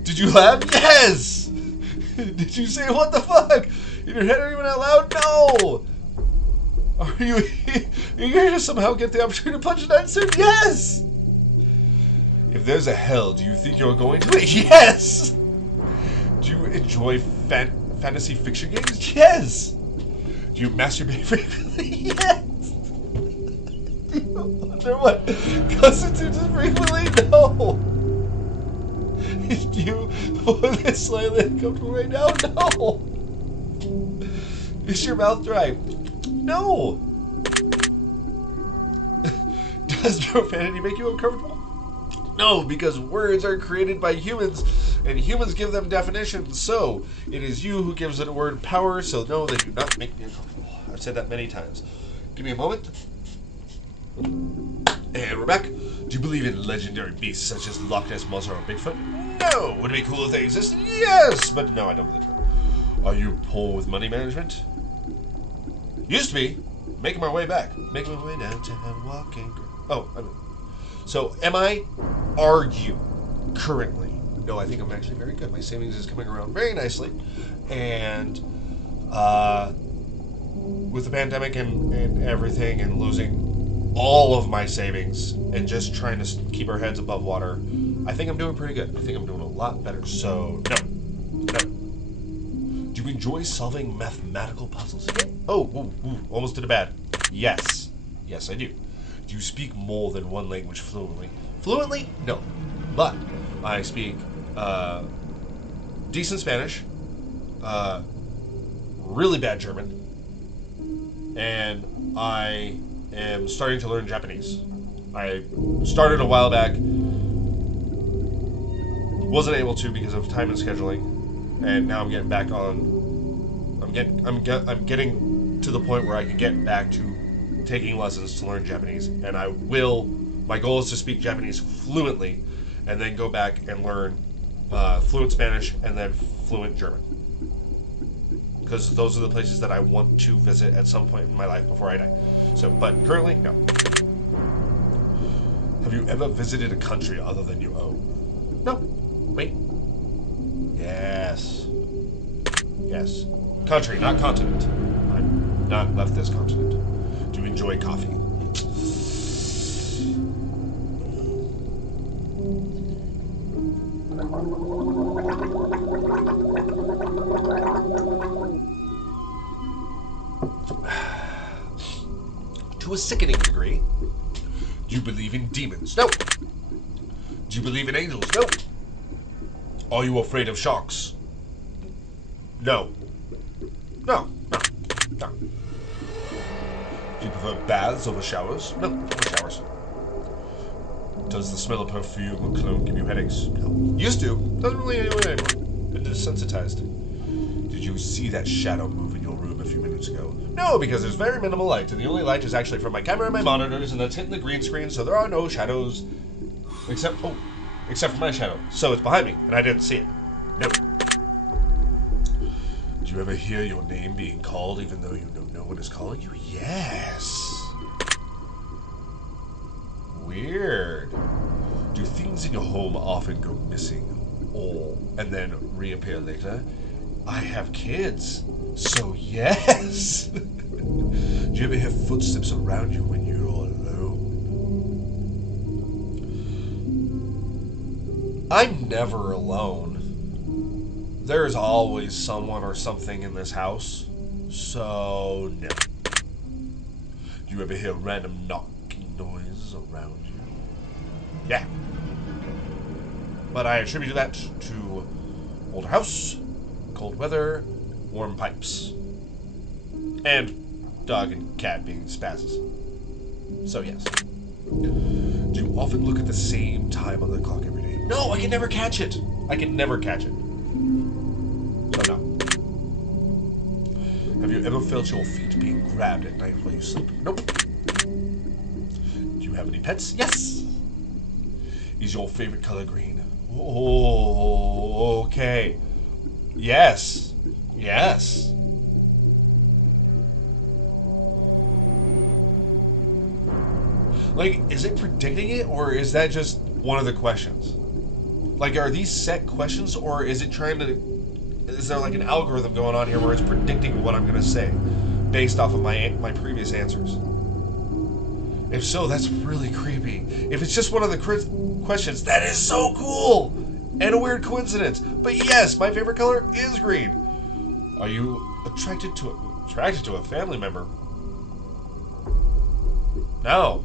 Did you laugh? Yes! Did you say what the fuck? In your head or even out loud? No! Are you eager to somehow get the opportunity to punch a nun soon? Yes! If there's a hell, do you think you're going to it? Yes! Do you enjoy fantasy fiction games? Yes! Do you masturbate frequently? Yes! Do you wonder what constitutes frequently? No! Do you find this slightly uncomfortable right now? No! Is your mouth dry? No! Does profanity make you uncomfortable? No, because words are created by humans, and humans give them definitions, so it is you who gives a word power, so no, they do not make me uncomfortable. I've said that many times. Give me a moment. And we're back. Do you believe in legendary beasts such as Loch Ness Monster or Bigfoot? No. Would it be cool if they existed? Yes, but no, I don't believe it. Are you poor with money management? Used to be. Making my way back. Making my way downtown, walking. Oh, I mean. So, am I? Argue. Currently. No, I think I'm actually very good. My savings is coming around very nicely. And, with the pandemic and everything and losing all of my savings and just trying to keep our heads above water, I think I'm doing pretty good. I think I'm doing a lot better. So, no. No. Do you enjoy solving mathematical puzzles? Oh, almost did a bad. Yes. Yes, I do. Do you speak more than one language fluently? Fluently? No. But I speak decent Spanish, really bad German, and I am starting to learn Japanese. I started a while back, wasn't able to because of time and scheduling, and now I'm getting back on. I'm getting to the point where I can get back to taking lessons to learn Japanese, and I will. My goal is to speak Japanese fluently, and then go back and learn fluent Spanish and then fluent German, because those are the places that I want to visit at some point in my life before I die. So, but currently, no. Have you ever visited a country other than your own? No. Wait. Yes. Yes. Country, not continent. I've not left this continent. Do you enjoy coffee? To a sickening degree. Do you believe in demons? No. Do you believe in angels? No. Are you afraid of sharks? No. No. No. No. Do you prefer baths over showers? No, over showers. Does the smell of perfume or cologne give you headaches? No. Used to. Doesn't really anymore. Been desensitized. Did you see that shadow move in your room a few minutes ago? No, because there's very minimal light, and the only light is actually from my camera and my monitors, and that's hitting the green screen, so there are no shadows, except for my shadow. So it's behind me, and I didn't see it. No. Do you ever hear your name being called even though you know no one is calling you? Yes. Weird. Do things in your home often go missing and then reappear later? I have kids, so yes. Do you ever hear footsteps around you when you're alone? I'm never alone. There's always someone or something in this house, so no. Do you ever hear random knocking noises around you? Yeah. But I attribute that to older house, cold weather, warm pipes, and dog and cat being spazzes. So yes. Do you often look at the same time on the clock every day? No, I can never catch it. I can never catch it. So no. Have you ever felt your feet being grabbed at night while you sleep? Nope. Do you have any pets? Yes. Is your favorite color green? Oh, okay. Yes. Yes. Like, is it predicting it, or is that just one of the questions? Like, are these set questions, or is it trying to... Is there like an algorithm going on here where it's predicting what I'm going to say based off of my previous answers? If so, that's really creepy. If it's just one of the questions, that is so cool! And a weird coincidence. But yes, my favorite color is green. Are you attracted to a family member? No.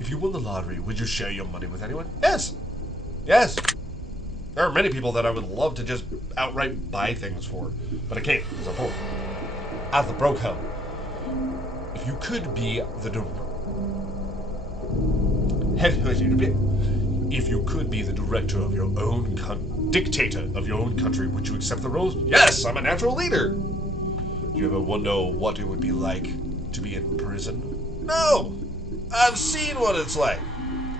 If you won the lottery, would you share your money with anyone? Yes. Yes. There are many people that I would love to just outright buy things for, but I can't because I'm poor. As the broke hoe. If you could be the director of your own dictator of your own country, would you accept the role? Yes, I'm a natural leader. Do you ever wonder what it would be like to be in prison? No, I've seen what it's like.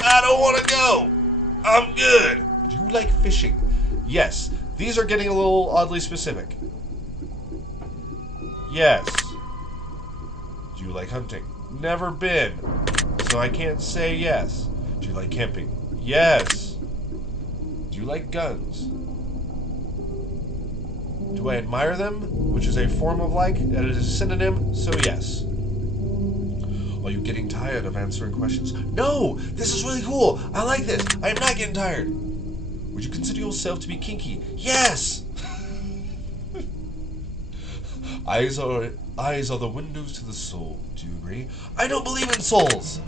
I don't want to go. I'm good. Do you like fishing? Yes. These are getting a little oddly specific. Yes. Do you like hunting? Never been, so I can't say yes. Do you like camping? Yes. Do you like guns? Do I admire them? Which is a form of like, and it is a synonym, so yes. Are you getting tired of answering questions? No! This is really cool! I like this! I am not getting tired! Would you consider yourself to be kinky? Yes! Eyes are the windows to the soul. Do you agree? I don't believe in souls!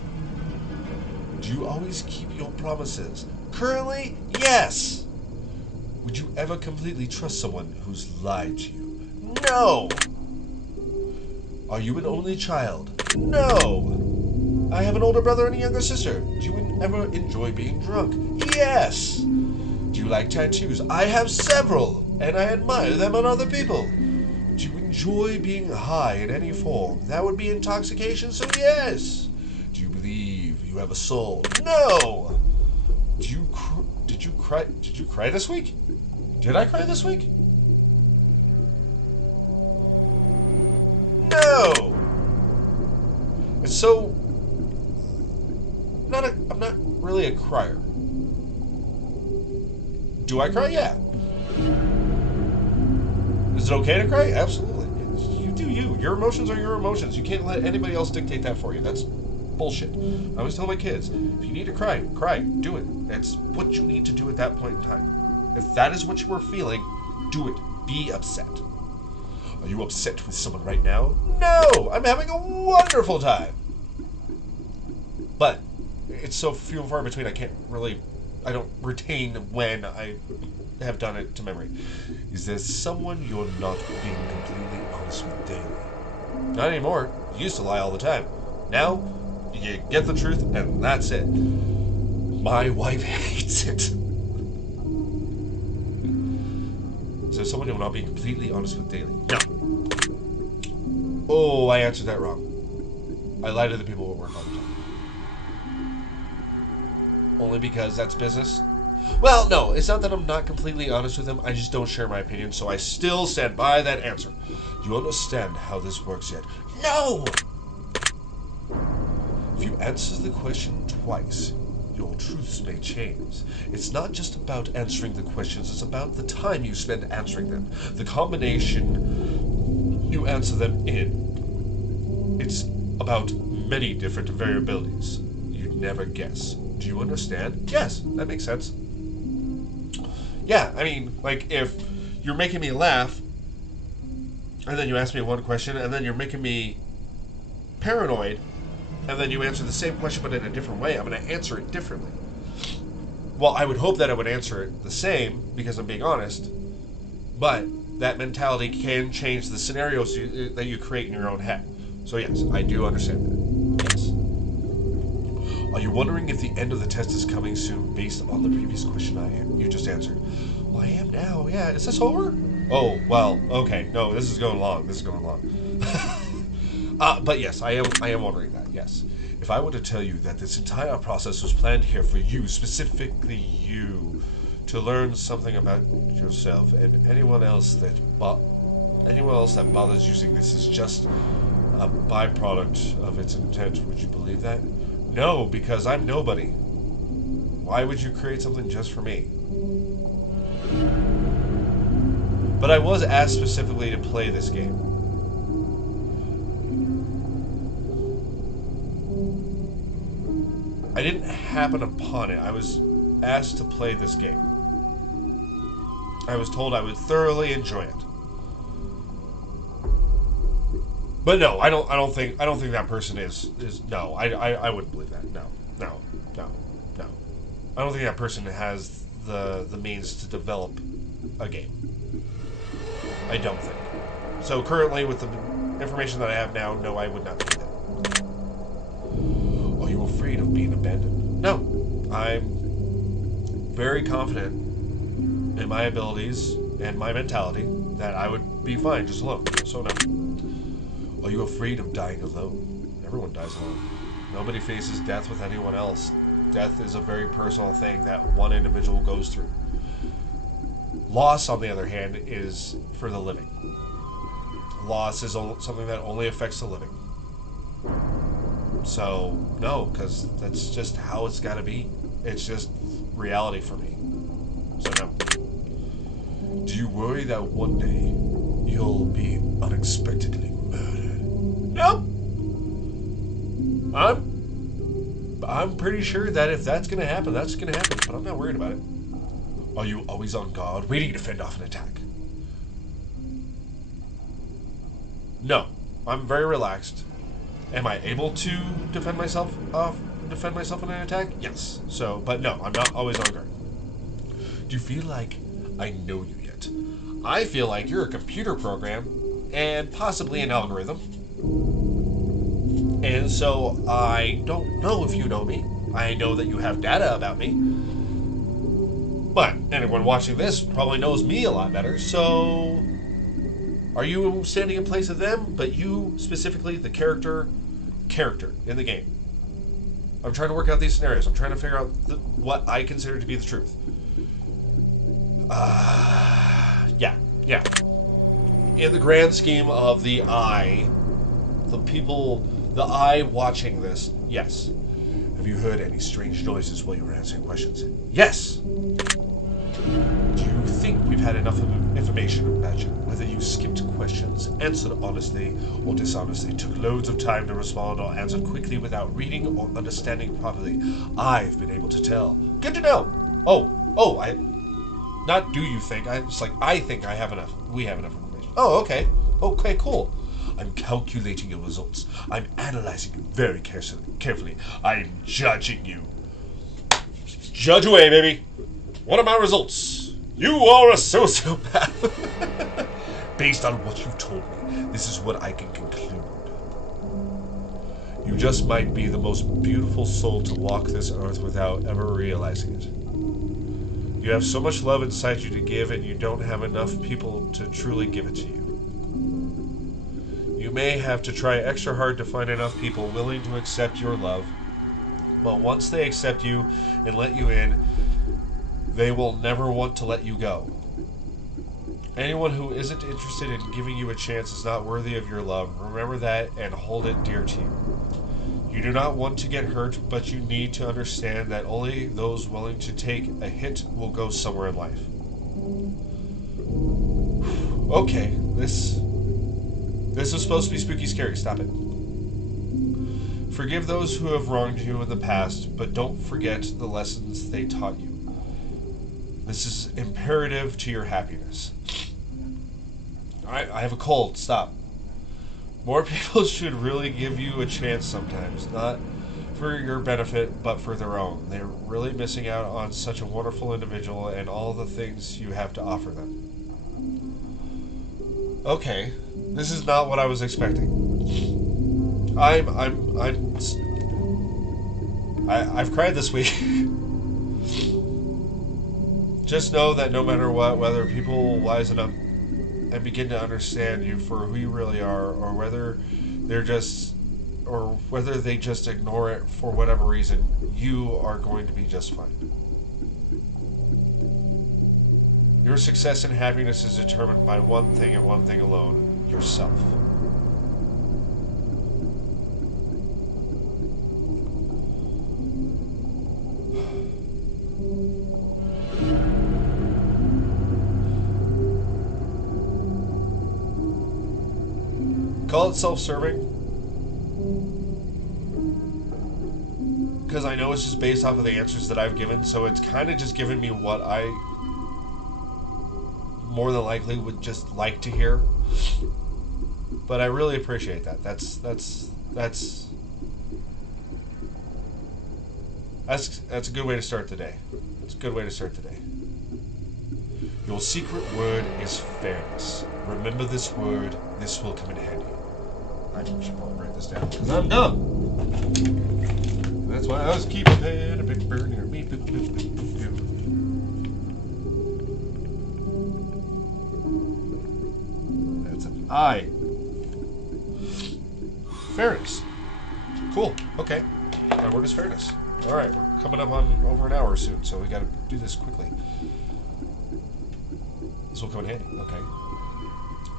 Do you always keep your promises? Currently, yes! Would you ever completely trust someone who's lied to you? No! Are you an only child? No! I have an older brother and a younger sister. Do you ever enjoy being drunk? Yes! Do you like tattoos? I have several, and I admire them on other people. Do you enjoy being high in any form? That would be intoxication, so yes! Do you believe you have a soul? No! Did you cry? Did you cry this week? Did I cry this week? No! And so, I'm not really a crier. Do I cry? Yeah. Is it okay to cry? Absolutely. You do you. Your emotions are your emotions. You can't let anybody else dictate that for you. That's bullshit. I always tell my kids, if you need to cry, cry. Do it. That's what you need to do at that point in time. If that is what you are feeling, do it. Be upset. Are you upset with someone right now? No! I'm having a wonderful time! But it's so few and far between, I don't retain when I have done it to memory. Is there someone you're not being completely honest with daily? Not anymore. You used to lie all the time. Now, you get the truth, and that's it. My wife hates it. Is there someone you're not being completely honest with daily? No. Oh, I answered that wrong. I lie to the people at work all the time. Only because that's business? Well, no, it's not that I'm not completely honest with them. I just don't share my opinion, so I still stand by that answer. Do you understand how this works yet? No! If you answer the question twice, your truths may change. It's not just about answering the questions, it's about the time you spend answering them. The combination you answer them in. It's about many different variabilities you'd never guess. Do you understand? Yes, that makes sense. Yeah, I mean, like, if you're making me laugh, and then you ask me one question, and then you're making me paranoid, and then you answer the same question but in a different way, I'm going to answer it differently. Well, I would hope that I would answer it the same, because I'm being honest, but that mentality can change the scenarios that you create in your own head. So yes, I do understand that. Yes. Are you wondering if the end of the test is coming soon based on the previous question you just answered? Well, I am now, yeah. Is this over? Oh, well, okay. No, this is going long. But yes, I am wondering that, yes. If I were to tell you that this entire process was planned here for you, specifically you, to learn something about yourself, and anyone else that bothers using this is just a byproduct of its intent, would you believe that? No, because I'm nobody. Why would you create something just for me? But I was asked specifically to play this game. I didn't happen upon it. I was asked to play this game. I was told I would thoroughly enjoy it. But no, I don't think that person is no. I wouldn't believe that. No. I don't think that person has the means to develop a game. I don't think. So currently, with the information that I have now, no, I would not believe that. being abandoned. No, I'm very confident in my abilities and my mentality that I would be fine just alone. So no. Are you afraid of dying alone? Everyone dies alone. Nobody faces death with anyone else. Death is a very personal thing that one individual goes through. Loss, on the other hand, is for the living. Loss is something that only affects the living. So, no, because that's just how it's got to be. It's just reality for me. So, no. Do you worry that one day you'll be unexpectedly murdered? Nope. I'm pretty sure that if that's going to happen, that's going to happen, but I'm not worried about it. Are you always on guard, waiting to fend off an attack? No. I'm very relaxed. Am I able to defend myself in an attack? Yes. So, but no, I'm not always on guard. Do you feel like I know you yet? I feel like you're a computer program and possibly an algorithm. And so I don't know if you know me. I know that you have data about me. But anyone watching this probably knows me a lot better, so are you standing in place of them, but you specifically, the character in the game? I'm trying to work out these scenarios. I'm trying to figure out what I consider to be the truth. Yeah. In the grand scheme of the I watching this, yes. Have you heard any strange noises while you were answering questions? Yes. Do you think we've had enough information about you? Whether you skipped questions, answered honestly or dishonestly, took loads of time to respond, or answered quickly without reading or understanding properly, I've been able to tell. Good to know. Not do you think, I think I have enough. We have enough information. Oh, okay. Okay, cool. I'm calculating your results. I'm analyzing you very carefully. I'm judging you. Judge away, baby. What are my results? You are a sociopath. Based on what you've told me, this is what I can conclude. You just might be the most beautiful soul to walk this earth without ever realizing it. You have so much love inside you to give, and you don't have enough people to truly give it to you. You may have to try extra hard to find enough people willing to accept your love, but once they accept you and let you in, they will never want to let you go. Anyone who isn't interested in giving you a chance is not worthy of your love. Remember that and hold it dear to you. You do not want to get hurt, but you need to understand that only those willing to take a hit will go somewhere in life. Okay, this is supposed to be spooky scary. Stop it. Forgive those who have wronged you in the past, but don't forget the lessons they taught you. This is imperative to your happiness. I have a cold. Stop. More people should really give you a chance sometimes, not for your benefit, but for their own. They're really missing out on such a wonderful individual and all the things you have to offer them. Okay, this is not what I was expecting. I've cried this week. Just know that no matter what, whether people wisen up and begin to understand you for who you really are, or whether they just ignore it for whatever reason, you are going to be just fine. Your success and happiness is determined by one thing and one thing alone: yourself. Call it self-serving, because I know it's just based off of the answers that I've given, so it's kind of just giving me what I more than likely would just like to hear. But I really appreciate that. That's a good way to start the day. It's a good way to start the day. Your secret word is fairness. Remember this word. This will come in handy. I should probably write this down because I'm dumb. That's why I was keeping it a bit burning me. That's an I. Fairness. Cool. Okay. My word is fairness. All right, we're coming up on over an hour soon, so we got to do this quickly. This will come in handy. Okay.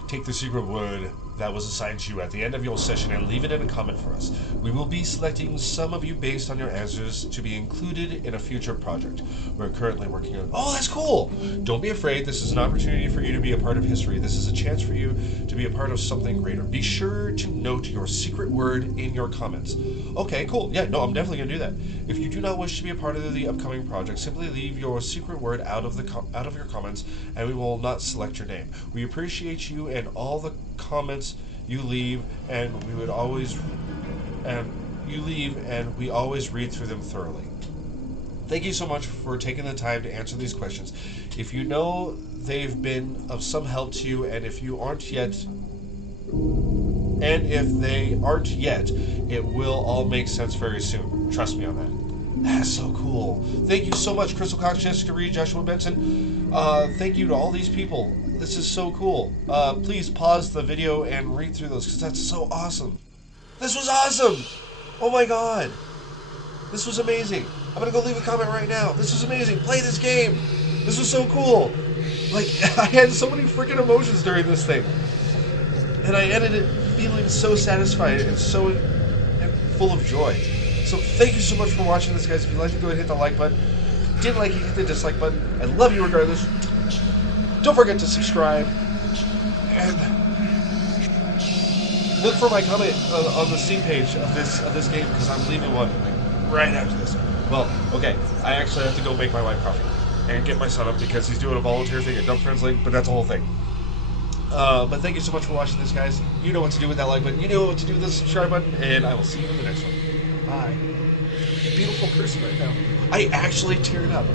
Take the secret word that was assigned to you at the end of your session and leave it in a comment for us. We will be selecting some of you based on your answers to be included in a future project. We're currently working on... Oh, that's cool! Don't be afraid. This is an opportunity for you to be a part of history. This is a chance for you to be a part of something greater. Be sure to note your secret word in your comments. Okay, cool. Yeah, no, I'm definitely going to do that. If you do not wish to be a part of the upcoming project, simply leave your secret word out of your comments, and we will not select your name. We appreciate you and all the comments you leave, and we always read through them thoroughly. Thank you so much for taking the time to answer these questions. If you know they've been of some help to you, and if they aren't yet, it will all make sense very soon. Trust me on that. That's so cool. Thank you so much, Crystal Cox, Jessica Reed, Joshua Benson. Thank you to all these people. This is so cool. Please pause the video and read through those, because that's so awesome. This was awesome! Oh my god. This was amazing. I'm gonna go leave a comment right now. This was amazing. Play this game. This was so cool. Like, I had so many freaking emotions during this thing. And I ended it feeling so satisfied and so full of joy. So thank you so much for watching this, guys. If you liked it, go ahead and hit the like button. If you didn't like it, hit the dislike button. I love you regardless. Don't forget to subscribe. And look for my comment on the Steam page of this game, because I'm leaving one right after this. Well, okay. I actually have to go make my wife coffee and get my son up because he's doing a volunteer thing at Dump Translate, but that's a whole thing. But thank you so much for watching this, guys. You know what to do with that like button. You know what to do with the subscribe button. And I will see you in the next one. Bye. A beautiful person right now. I actually teared up.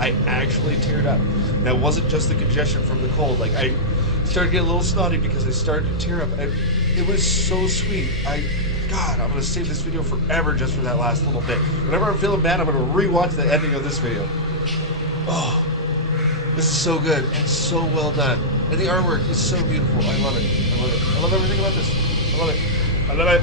That wasn't just the congestion from the cold. Like, I started getting a little snotty because I started to tear up. And it was so sweet. God, I'm going to save this video forever just for that last little bit. Whenever I'm feeling bad, I'm going to rewatch the ending of this video. Oh, this is so good and so well done. And the artwork is so beautiful. I love it. I love everything about this. I love it.